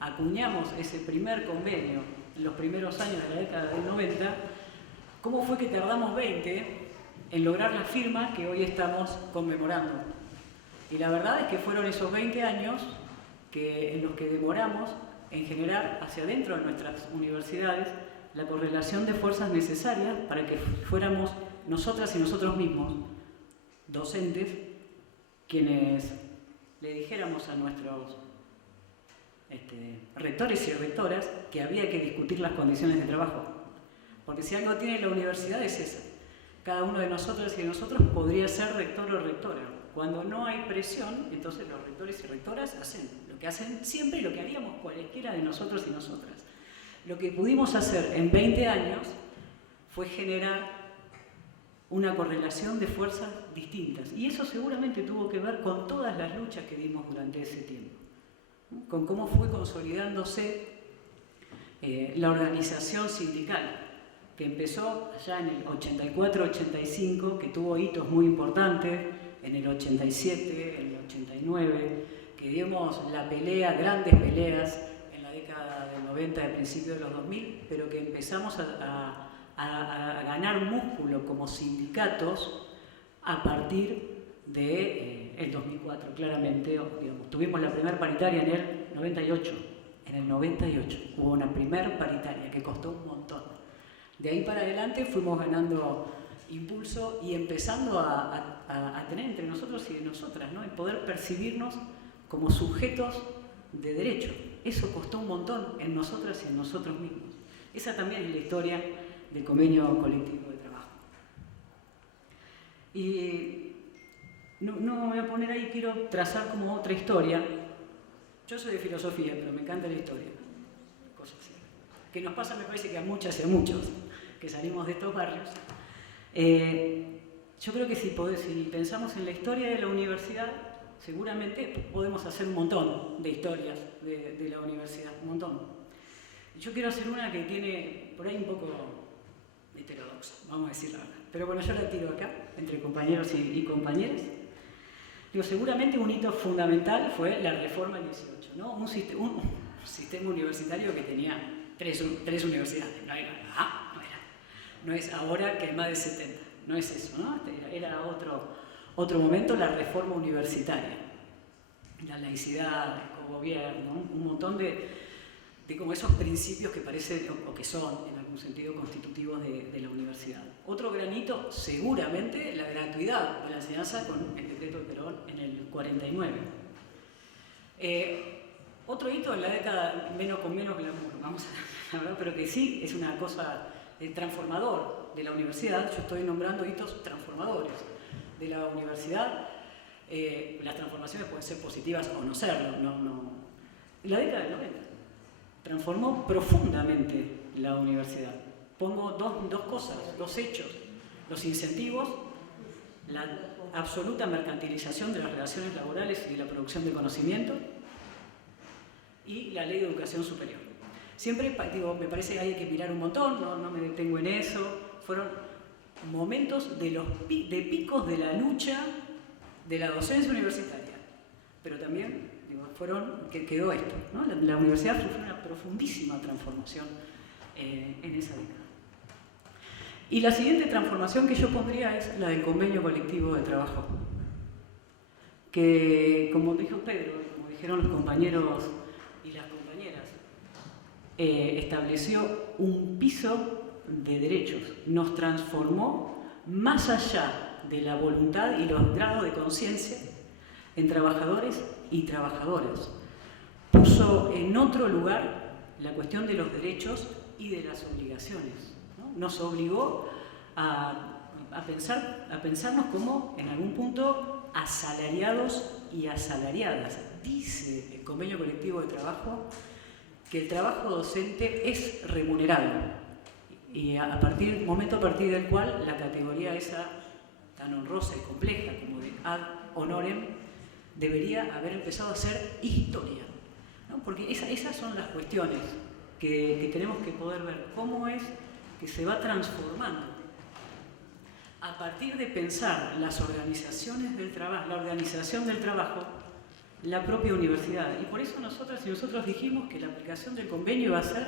acuñamos ese primer convenio en los primeros años de la década del 90, ¿cómo fue que tardamos 20 en lograr la firma que hoy estamos conmemorando? Y la verdad es que fueron esos 20 años en los que demoramos en generar hacia adentro de nuestras universidades la correlación de fuerzas necesarias para que fuéramos nosotras y nosotros mismos, docentes, quienes le dijéramos a nuestros rectores y rectoras que había que discutir las condiciones de trabajo. Porque si algo tiene la universidad es eso. Cada uno de nosotros y de nosotros podría ser rector o rectora. Cuando no hay presión, entonces los rectores y rectoras hacen lo que hacen siempre y lo que haríamos cualquiera de nosotros y nosotras. Lo que pudimos hacer en 20 años fue generar una correlación de fuerzas distintas. Y eso seguramente tuvo que ver con todas las luchas que dimos durante ese tiempo, ¿no? Con cómo fue consolidándose la organización sindical, que empezó allá en el 84-85, que tuvo hitos muy importantes, en el 87, en el 89, que dimos la pelea, grandes peleas, en la década del 90, de principio de los 2000, pero que empezamos a ganar músculo como sindicatos a partir del 2004, claramente. Digamos, tuvimos la primera paritaria en el 98. En el 98 hubo una primera paritaria que costó un montón. De ahí para adelante fuimos ganando impulso y empezando a tener entre nosotros y de nosotras, ¿no? El poder percibirnos como sujetos de derecho. Eso costó un montón en nosotras y en nosotros mismos. Esa también es la historia del convenio colectivo de trabajo. Y no voy a poner ahí, quiero trazar como otra historia. Yo soy de filosofía, pero me encanta la historia. Cosas así. Que nos pasa, me parece, que a muchas y a muchos que salimos de estos barrios. Yo creo que si pensamos en la historia de la universidad, seguramente podemos hacer un montón de historias de la universidad, un montón. Yo quiero hacer una que tiene por ahí un poco heterodoxa, vamos a decir la verdad. Pero bueno, yo la tiro acá, entre compañeros y compañeras. Digo, seguramente un hito fundamental fue la reforma del 18, ¿no? Un sistema universitario que tenía tres universidades. No es ahora que hay más de 70, no es eso, ¿no? Era otro momento, la reforma universitaria, la laicidad, el cogobierno, un montón de de como esos principios que parecen o que son en algún sentido constitutivos de la universidad. Otro granito, seguramente, la gratuidad de la enseñanza con el decreto de Perón en el 49. Otro hito en la década con menos glamour, vamos a hablar, pero que sí es una cosa transformador de la universidad. Yo estoy nombrando hitos transformadores de la universidad. Las transformaciones pueden ser positivas o no serlo. La década del 90 transformó profundamente la universidad. Pongo dos cosas, dos hechos: los incentivos, la absoluta mercantilización de las relaciones laborales y de la producción de conocimiento, y la Ley de Educación Superior. Siempre, digo, me parece que hay que mirar un montón, no me detengo en eso. Fueron momentos de picos de la lucha de la docencia universitaria, pero también que quedó esto, ¿no? La universidad sufrió una profundísima transformación en esa década. Y la siguiente transformación que yo pondría es la del convenio colectivo de trabajo, que, como dijo Pedro, como dijeron los compañeros y las compañeras, estableció un piso de derechos, nos transformó más allá de la voluntad y los grados de conciencia en trabajadores y trabajadoras. Puso en otro lugar la cuestión de los derechos y de las obligaciones, ¿no? Nos obligó a pensarnos como, en algún punto, asalariados y asalariadas. Dice el convenio colectivo de trabajo que el trabajo docente es remunerado, y momento a partir del cual la categoría esa tan honrosa y compleja como de ad honorem debería haber empezado a ser historia, ¿no? Porque esas son las cuestiones que tenemos que poder ver, cómo es que se va transformando a partir de pensar las organizaciones del trabajo, la organización del trabajo, la propia universidad. Y por eso nosotras y nosotros dijimos que la aplicación del convenio va a ser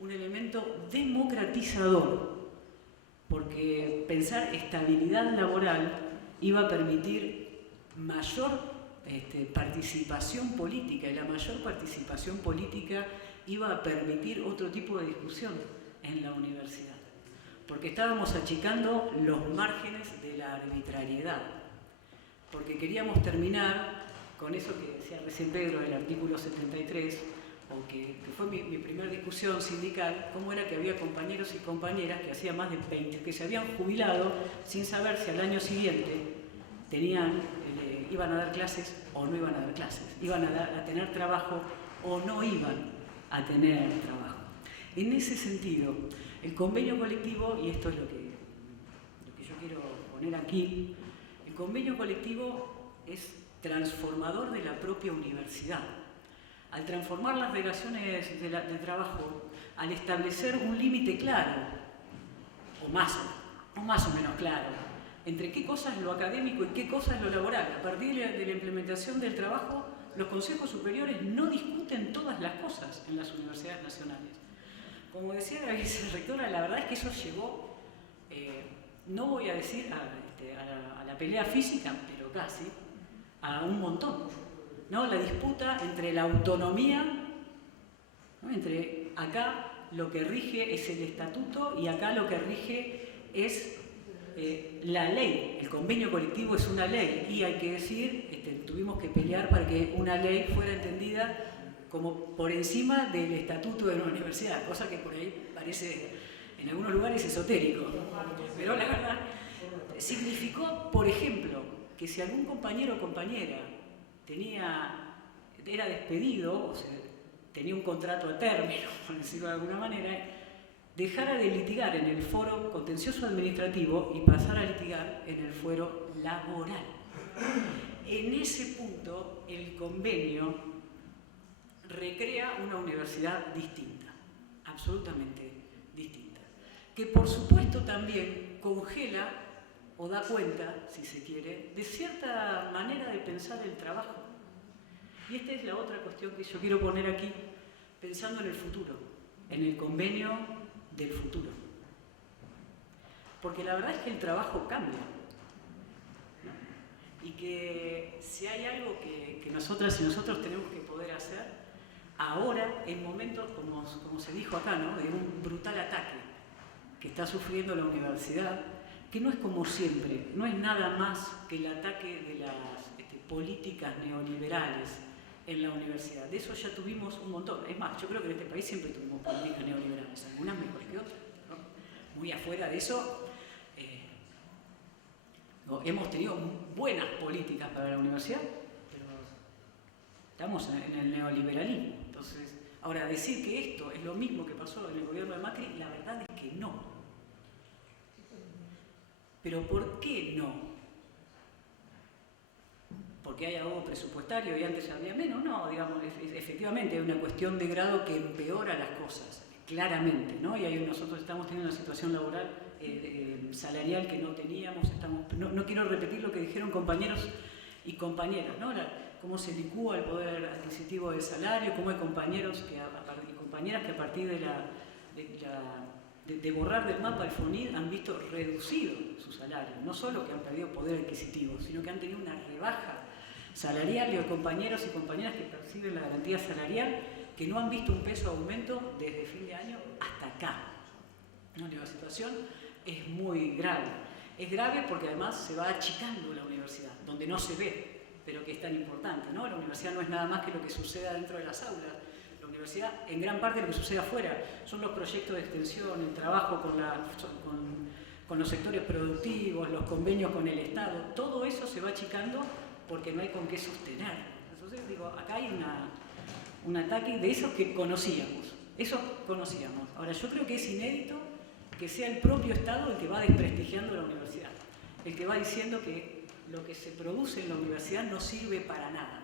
un elemento democratizador, porque pensar estabilidad laboral iba a permitir mayor participación política, y la mayor participación política iba a permitir otro tipo de discusión en la universidad, porque estábamos achicando los márgenes de la arbitrariedad, porque queríamos terminar con eso que decía recién Pedro del artículo 73, o que fue mi primera discusión sindical, cómo era que había compañeros y compañeras que hacía más de 20, que se habían jubilado sin saber si al año siguiente iban a dar clases o no iban a dar clases, iban a tener trabajo o no iban a tener trabajo. En ese sentido, el convenio colectivo, y esto es lo que yo quiero poner aquí, el convenio colectivo es transformador de la propia universidad. Al transformar las relaciones de trabajo, al establecer un límite claro, o más o menos claro, entre qué cosa es lo académico y qué cosa es lo laboral. A partir de la implementación del trabajo, los consejos superiores no discuten todas las cosas en las universidades nacionales. Como decía la vicerrectora, la verdad es que eso llevó, no voy a decir a la pelea física, pero casi, a un montón, ¿no? La disputa entre la autonomía, ¿no? Entre acá lo que rige es el estatuto y acá lo que rige es la ley. El convenio colectivo es una ley y hay que decir, tuvimos que pelear para que una ley fuera entendida como por encima del estatuto de una universidad, cosa que por ahí parece en algunos lugares esotérico, pero la verdad significó, por ejemplo, que si algún compañero o compañera era despedido, o sea, tenía un contrato a término, por decirlo de alguna manera, dejara de litigar en el foro contencioso administrativo y pasara a litigar en el foro laboral. En ese punto, el convenio recrea una universidad distinta, absolutamente distinta, que por supuesto también congela o da cuenta, si se quiere, de cierta manera de pensar el trabajo. Y esta es la otra cuestión que yo quiero poner aquí, pensando en el futuro, en el convenio del futuro. Porque la verdad es que el trabajo cambia, ¿no? Y que si hay algo que nosotras y nosotros tenemos que poder hacer, ahora en momentos, como se dijo acá, ¿no?, de un brutal ataque que está sufriendo la universidad, que no es como siempre, no es nada más que el ataque de las políticas neoliberales en la universidad. De eso ya tuvimos un montón. Es más, yo creo que en este país siempre tuvimos políticas neoliberales, algunas mejores que otras, ¿no? Muy afuera de eso, hemos tenido buenas políticas para la universidad, pero estamos en el neoliberalismo. Entonces, ahora, decir que esto es lo mismo que pasó en el gobierno de Macri, la verdad es que no. ¿Pero por qué no? ¿Porque hay algo presupuestario y antes había menos? No, digamos, efectivamente es una cuestión de grado que empeora las cosas, claramente, ¿no? Y ahí nosotros estamos teniendo una situación laboral salarial que no teníamos, no quiero repetir lo que dijeron compañeros y compañeras, ¿no? Cómo se licúa el poder adquisitivo del salario, cómo hay compañeros y compañeras que a partir de borrar del mapa el FONID han visto reducido su salario, no solo que han perdido poder adquisitivo, sino que han tenido una rebaja salarial, y compañeros y compañeras que perciben la garantía salarial que no han visto un peso aumento desde fin de año hasta acá. ¿No? La situación es muy grave. Es grave porque además se va achicando la universidad, donde no se ve, pero que es tan importante, ¿no? La universidad no es nada más que lo que suceda dentro de las aulas. La universidad, en gran parte, lo que sucede afuera son los proyectos de extensión, el trabajo con los sectores productivos, los convenios con el Estado. Todo eso se va achicando porque no hay con qué sostener. Entonces, digo, acá hay un ataque de esos que conocíamos. Eso conocíamos. Ahora, yo creo que es inédito que sea el propio Estado el que va desprestigiando la universidad, el que va diciendo que lo que se produce en la universidad no sirve para nada,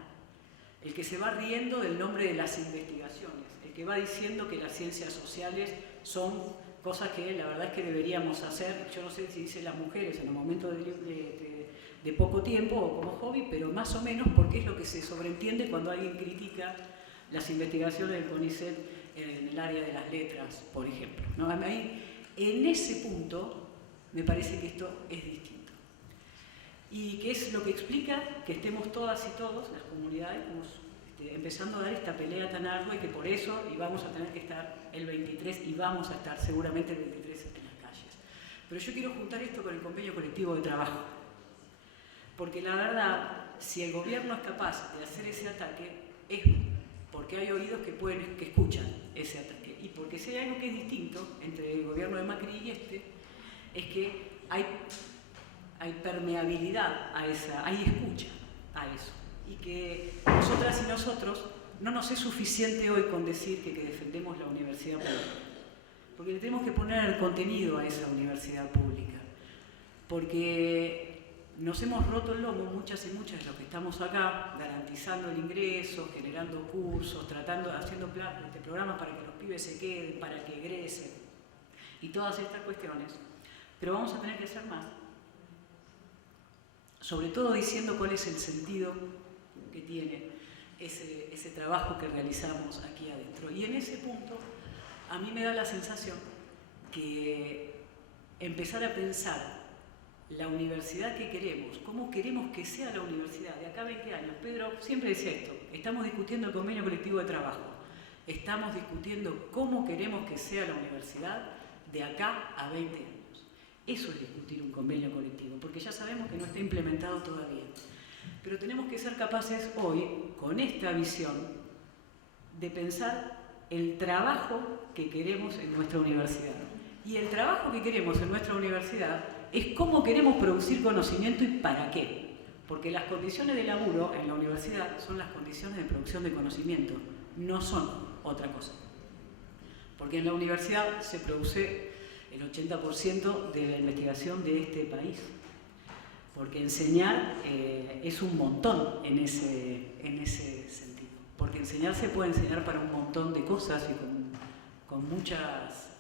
el que se va riendo del nombre de las investigaciones, el que va diciendo que las ciencias sociales son cosas que la verdad es que deberíamos hacer, yo no sé si dicen las mujeres en un momento de poco tiempo o como hobby, pero más o menos porque es lo que se sobreentiende cuando alguien critica las investigaciones del CONICET en el área de las letras, por ejemplo, ¿no? En ese punto me parece que esto es distinto. Y que es lo que explica que estemos todas y todos, las comunidades, empezando a dar esta pelea tan ardua, y que por eso íbamos a tener que estar el 23 y vamos a estar seguramente el 23 en las calles. Pero yo quiero juntar esto con el convenio colectivo de trabajo. Porque la verdad, si el gobierno es capaz de hacer ese ataque, es porque hay oídos que escuchan ese ataque. Y porque si hay algo que es distinto entre el gobierno de Macri y es que hay permeabilidad a hay escucha a eso. Y que nosotras y nosotros no nos es suficiente hoy con decir que defendemos la universidad pública. Porque le tenemos que poner el contenido a esa universidad pública. Porque nos hemos roto el lomo, muchas y muchas de los que estamos acá, garantizando el ingreso, generando cursos, haciendo programas para que los pibes se queden, para que egresen, y todas estas cuestiones. Pero vamos a tener que hacer más. Sobre todo diciendo cuál es el sentido que tiene ese trabajo que realizamos aquí adentro. Y en ese punto, a mí me da la sensación que empezar a pensar la universidad que queremos, cómo queremos que sea la universidad de acá a 20 años. Pedro siempre decía esto, estamos discutiendo el convenio colectivo de trabajo, estamos discutiendo cómo queremos que sea la universidad de acá a 20 años. Eso es discutir un convenio colectivo, porque ya sabemos que no está implementado todavía. Pero tenemos que ser capaces hoy, con esta visión, de pensar el trabajo que queremos en nuestra universidad. Y el trabajo que queremos en nuestra universidad es cómo queremos producir conocimiento y para qué. Porque las condiciones de laburo en la universidad son las condiciones de producción de conocimiento, no son otra cosa. Porque en la universidad se produce el 80% de la investigación de este país. Porque enseñar es un montón en ese sentido. Porque enseñar se puede enseñar para un montón de cosas y con muchas...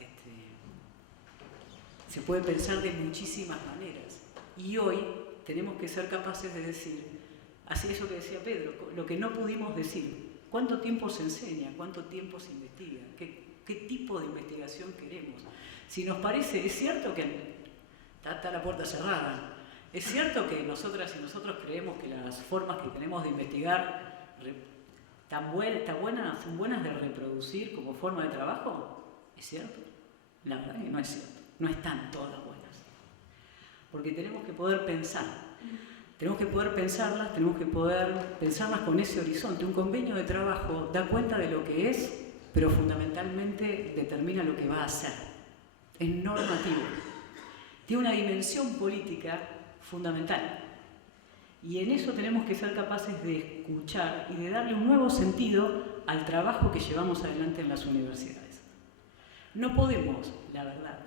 se puede pensar de muchísimas maneras. Y hoy tenemos que ser capaces de decir, así eso que decía Pedro, lo que no pudimos decir. ¿Cuánto tiempo se enseña? ¿Cuánto tiempo se investiga? ¿Qué tipo de investigación queremos? Si nos parece, es cierto que está la puerta cerrada. Es cierto que nosotras y nosotros creemos que las formas que tenemos de investigar son buenas de reproducir como forma de trabajo, ¿es cierto? La verdad que no es cierto, no están todas buenas. Porque tenemos que poder pensar, tenemos que poder pensarlas, tenemos que poder pensarlas con ese horizonte. Un convenio de trabajo da cuenta de lo que es, pero fundamentalmente determina lo que va a hacer. Es normativo. Tiene una dimensión política fundamental. Y en eso tenemos que ser capaces de escuchar y de darle un nuevo sentido al trabajo que llevamos adelante en las universidades. No podemos, la verdad.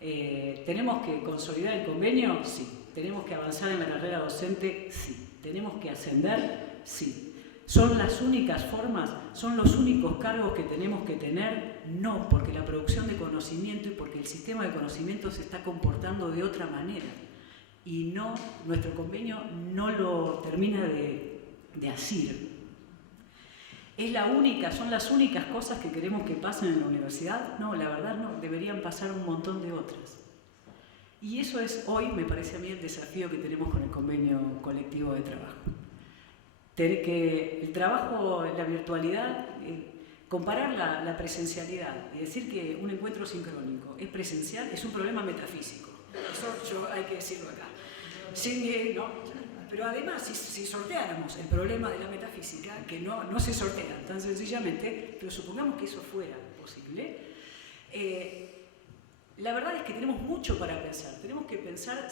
¿Tenemos que consolidar el convenio? Sí. ¿Tenemos que avanzar en la carrera docente? Sí. ¿Tenemos que ascender? Sí. ¿Son las únicas formas? ¿Son los únicos cargos que tenemos que tener? No, porque la producción de conocimiento y porque el sistema de conocimiento se está comportando de otra manera. Y no, nuestro convenio no lo termina de asir. ¿Son las únicas cosas que queremos que pasen en la universidad? No, la verdad no, deberían pasar un montón de otras. Y eso es hoy, me parece a mí, el desafío que tenemos con el convenio colectivo de trabajo. Que el trabajo, la virtualidad, comparar la presencialidad y decir que un encuentro sincrónico es presencial es un problema metafísico. Eso hay que decirlo acá. Pero además, si sorteáramos el problema de la metafísica, que no se sortea tan sencillamente, pero supongamos que eso fuera posible, la verdad es que tenemos mucho para pensar. Tenemos que pensar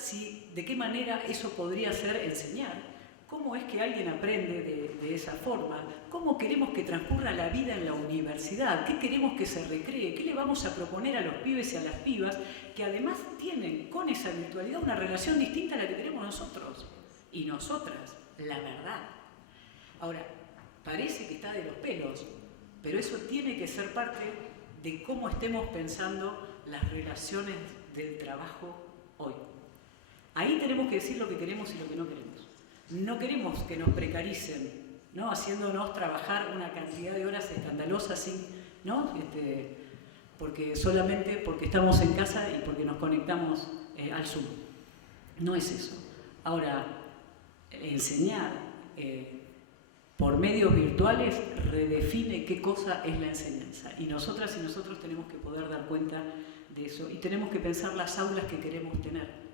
de qué manera eso podría ser enseñar, cómo es que alguien aprende de esa forma, cómo queremos que transcurra la vida en la universidad, qué queremos que se recree, qué le vamos a proponer a los pibes y a las pibas que además tienen con esa virtualidad una relación distinta a la que tenemos nosotros y nosotras, la verdad. Ahora, parece que está de los pelos, pero eso tiene que ser parte de cómo estemos pensando las relaciones del trabajo hoy. Ahí tenemos que decir lo que queremos y lo que no queremos. No queremos que nos precaricen, ¿no? Haciéndonos trabajar una cantidad de horas escandalosas, ¿no? Solamente porque estamos en casa y porque nos conectamos al Zoom. No es eso. Ahora, enseñar por medios virtuales redefine qué cosa es la enseñanza. Y nosotras y nosotros tenemos que poder dar cuenta de eso. Y tenemos que pensar las aulas que queremos tener.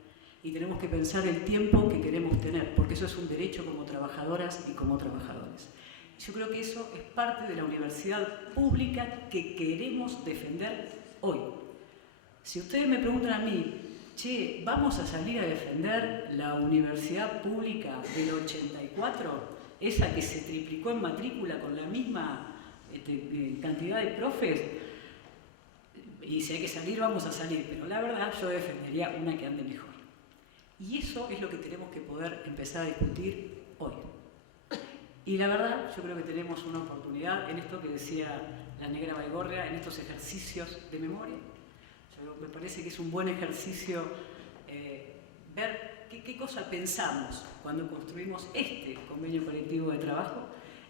Y tenemos que pensar el tiempo que queremos tener, porque eso es un derecho como trabajadoras y como trabajadores. Yo creo que eso es parte de la universidad pública que queremos defender hoy. Si ustedes me preguntan a mí, che, ¿vamos a salir a defender la universidad pública del 84? Esa que se triplicó en matrícula con la misma cantidad de profes. Y si hay que salir, vamos a salir. Pero la verdad, yo defendería una que ande mejor. Y eso es lo que tenemos que poder empezar a discutir hoy. Y la verdad, yo creo que tenemos una oportunidad en esto que decía la negra Baigorria, en estos ejercicios de memoria. Me parece que es un buen ejercicio ver qué cosa pensamos cuando construimos este convenio colectivo de trabajo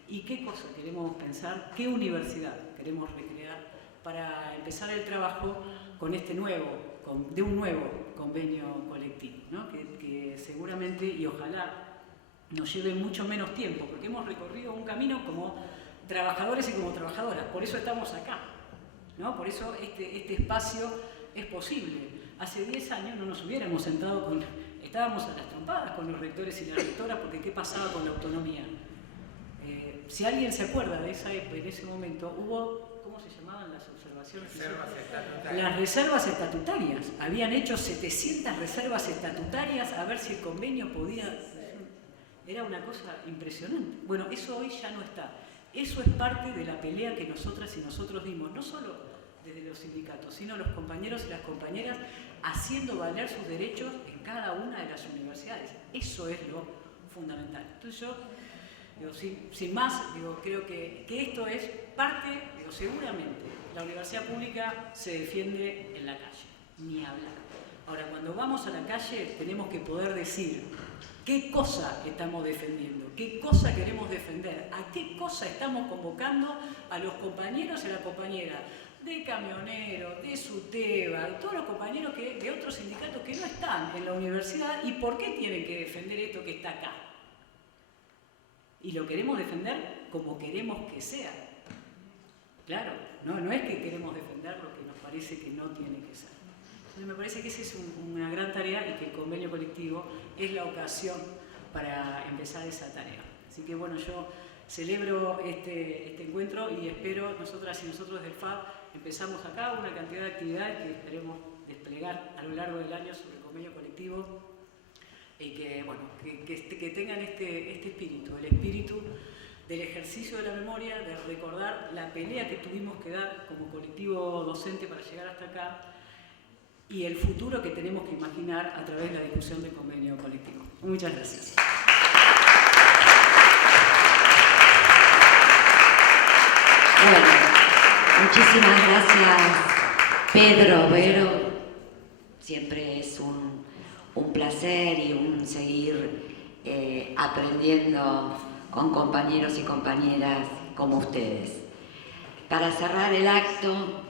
y qué cosa queremos pensar, qué universidad queremos recrear para empezar el trabajo con de un nuevo convenio colectivo, ¿no? que seguramente y ojalá nos lleve mucho menos tiempo, porque hemos recorrido un camino como trabajadores y como trabajadoras, por eso estamos acá, ¿no? Por eso este espacio es posible. Hace 10 años no nos hubiéramos sentado estábamos a las trompadas con los rectores y las rectoras, porque ¿qué pasaba con la autonomía? Si alguien se acuerda de esa época, en ese momento hubo, ¿cómo se llamaban las observaciones? Reservas estatutarias. Las reservas estatutarias. Habían hecho 700 reservas estatutarias a ver si el convenio podía... Era una cosa impresionante. Bueno, eso hoy ya no está. Eso es parte de la pelea que nosotras y nosotros dimos, no solo desde los sindicatos, sino los compañeros y las compañeras haciendo valer sus derechos en cada una de las universidades. Eso es lo fundamental. Entonces yo... sin más, creo que esto es parte, seguramente la universidad pública se defiende en la calle, ni hablar. Ahora, cuando vamos a la calle tenemos que poder decir qué cosa estamos defendiendo, qué cosa queremos defender, a qué cosa estamos convocando a los compañeros y a las compañeras de camioneros, de SUTEBA, de todos los compañeros de otros sindicatos que no están en la universidad y por qué tienen que defender esto que está acá. Y lo queremos defender como queremos que sea. Claro, no es que queremos defender lo que nos parece que no tiene que ser. Entonces me parece que esa es una gran tarea y que el convenio colectivo es la ocasión para empezar esa tarea. Así que bueno, yo celebro este encuentro y espero, nosotras y nosotros del FAB, empezamos acá una cantidad de actividades que esperemos desplegar a lo largo del año sobre el convenio colectivo y que, bueno, que tengan este espíritu, el espíritu del ejercicio de la memoria, de recordar la pelea que tuvimos que dar como colectivo docente para llegar hasta acá y el futuro que tenemos que imaginar a través de la discusión del convenio colectivo. Muchas gracias. Bueno, muchísimas gracias, Pedro, Vero. Siempre es un placer y un seguir aprendiendo con compañeros y compañeras como ustedes. Para cerrar el acto,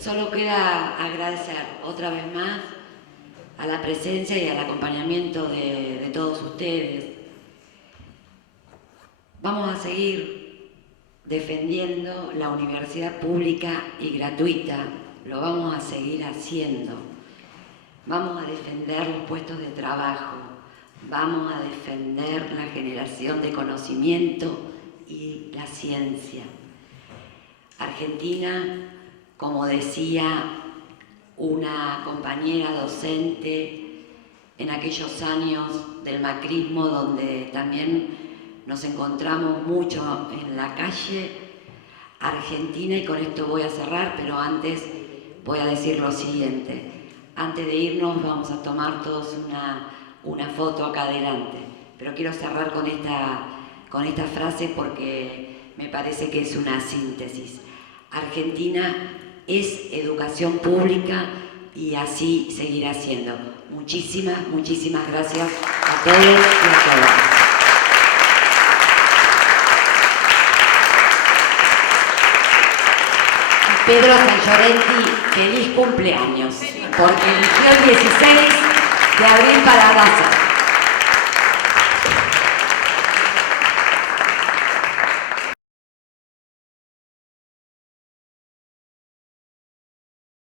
solo queda agradecer otra vez más a la presencia y al acompañamiento de todos ustedes. Vamos a seguir defendiendo la universidad pública y gratuita, lo vamos a seguir haciendo. Vamos a defender los puestos de trabajo, vamos a defender la generación de conocimiento y la ciencia. Argentina, como decía una compañera docente en aquellos años del macrismo, donde también nos encontramos mucho en la calle, Argentina, y con esto voy a cerrar, pero antes voy a decir lo siguiente. Antes de irnos vamos a tomar todos una foto acá adelante, pero quiero cerrar con esta frase porque me parece que es una síntesis. Argentina es educación pública y así seguirá siendo. Muchísimas, muchísimas gracias a todos y a todas. Pedro San Llorenti, feliz cumpleaños, porque eligió el 16 de abril para Daza.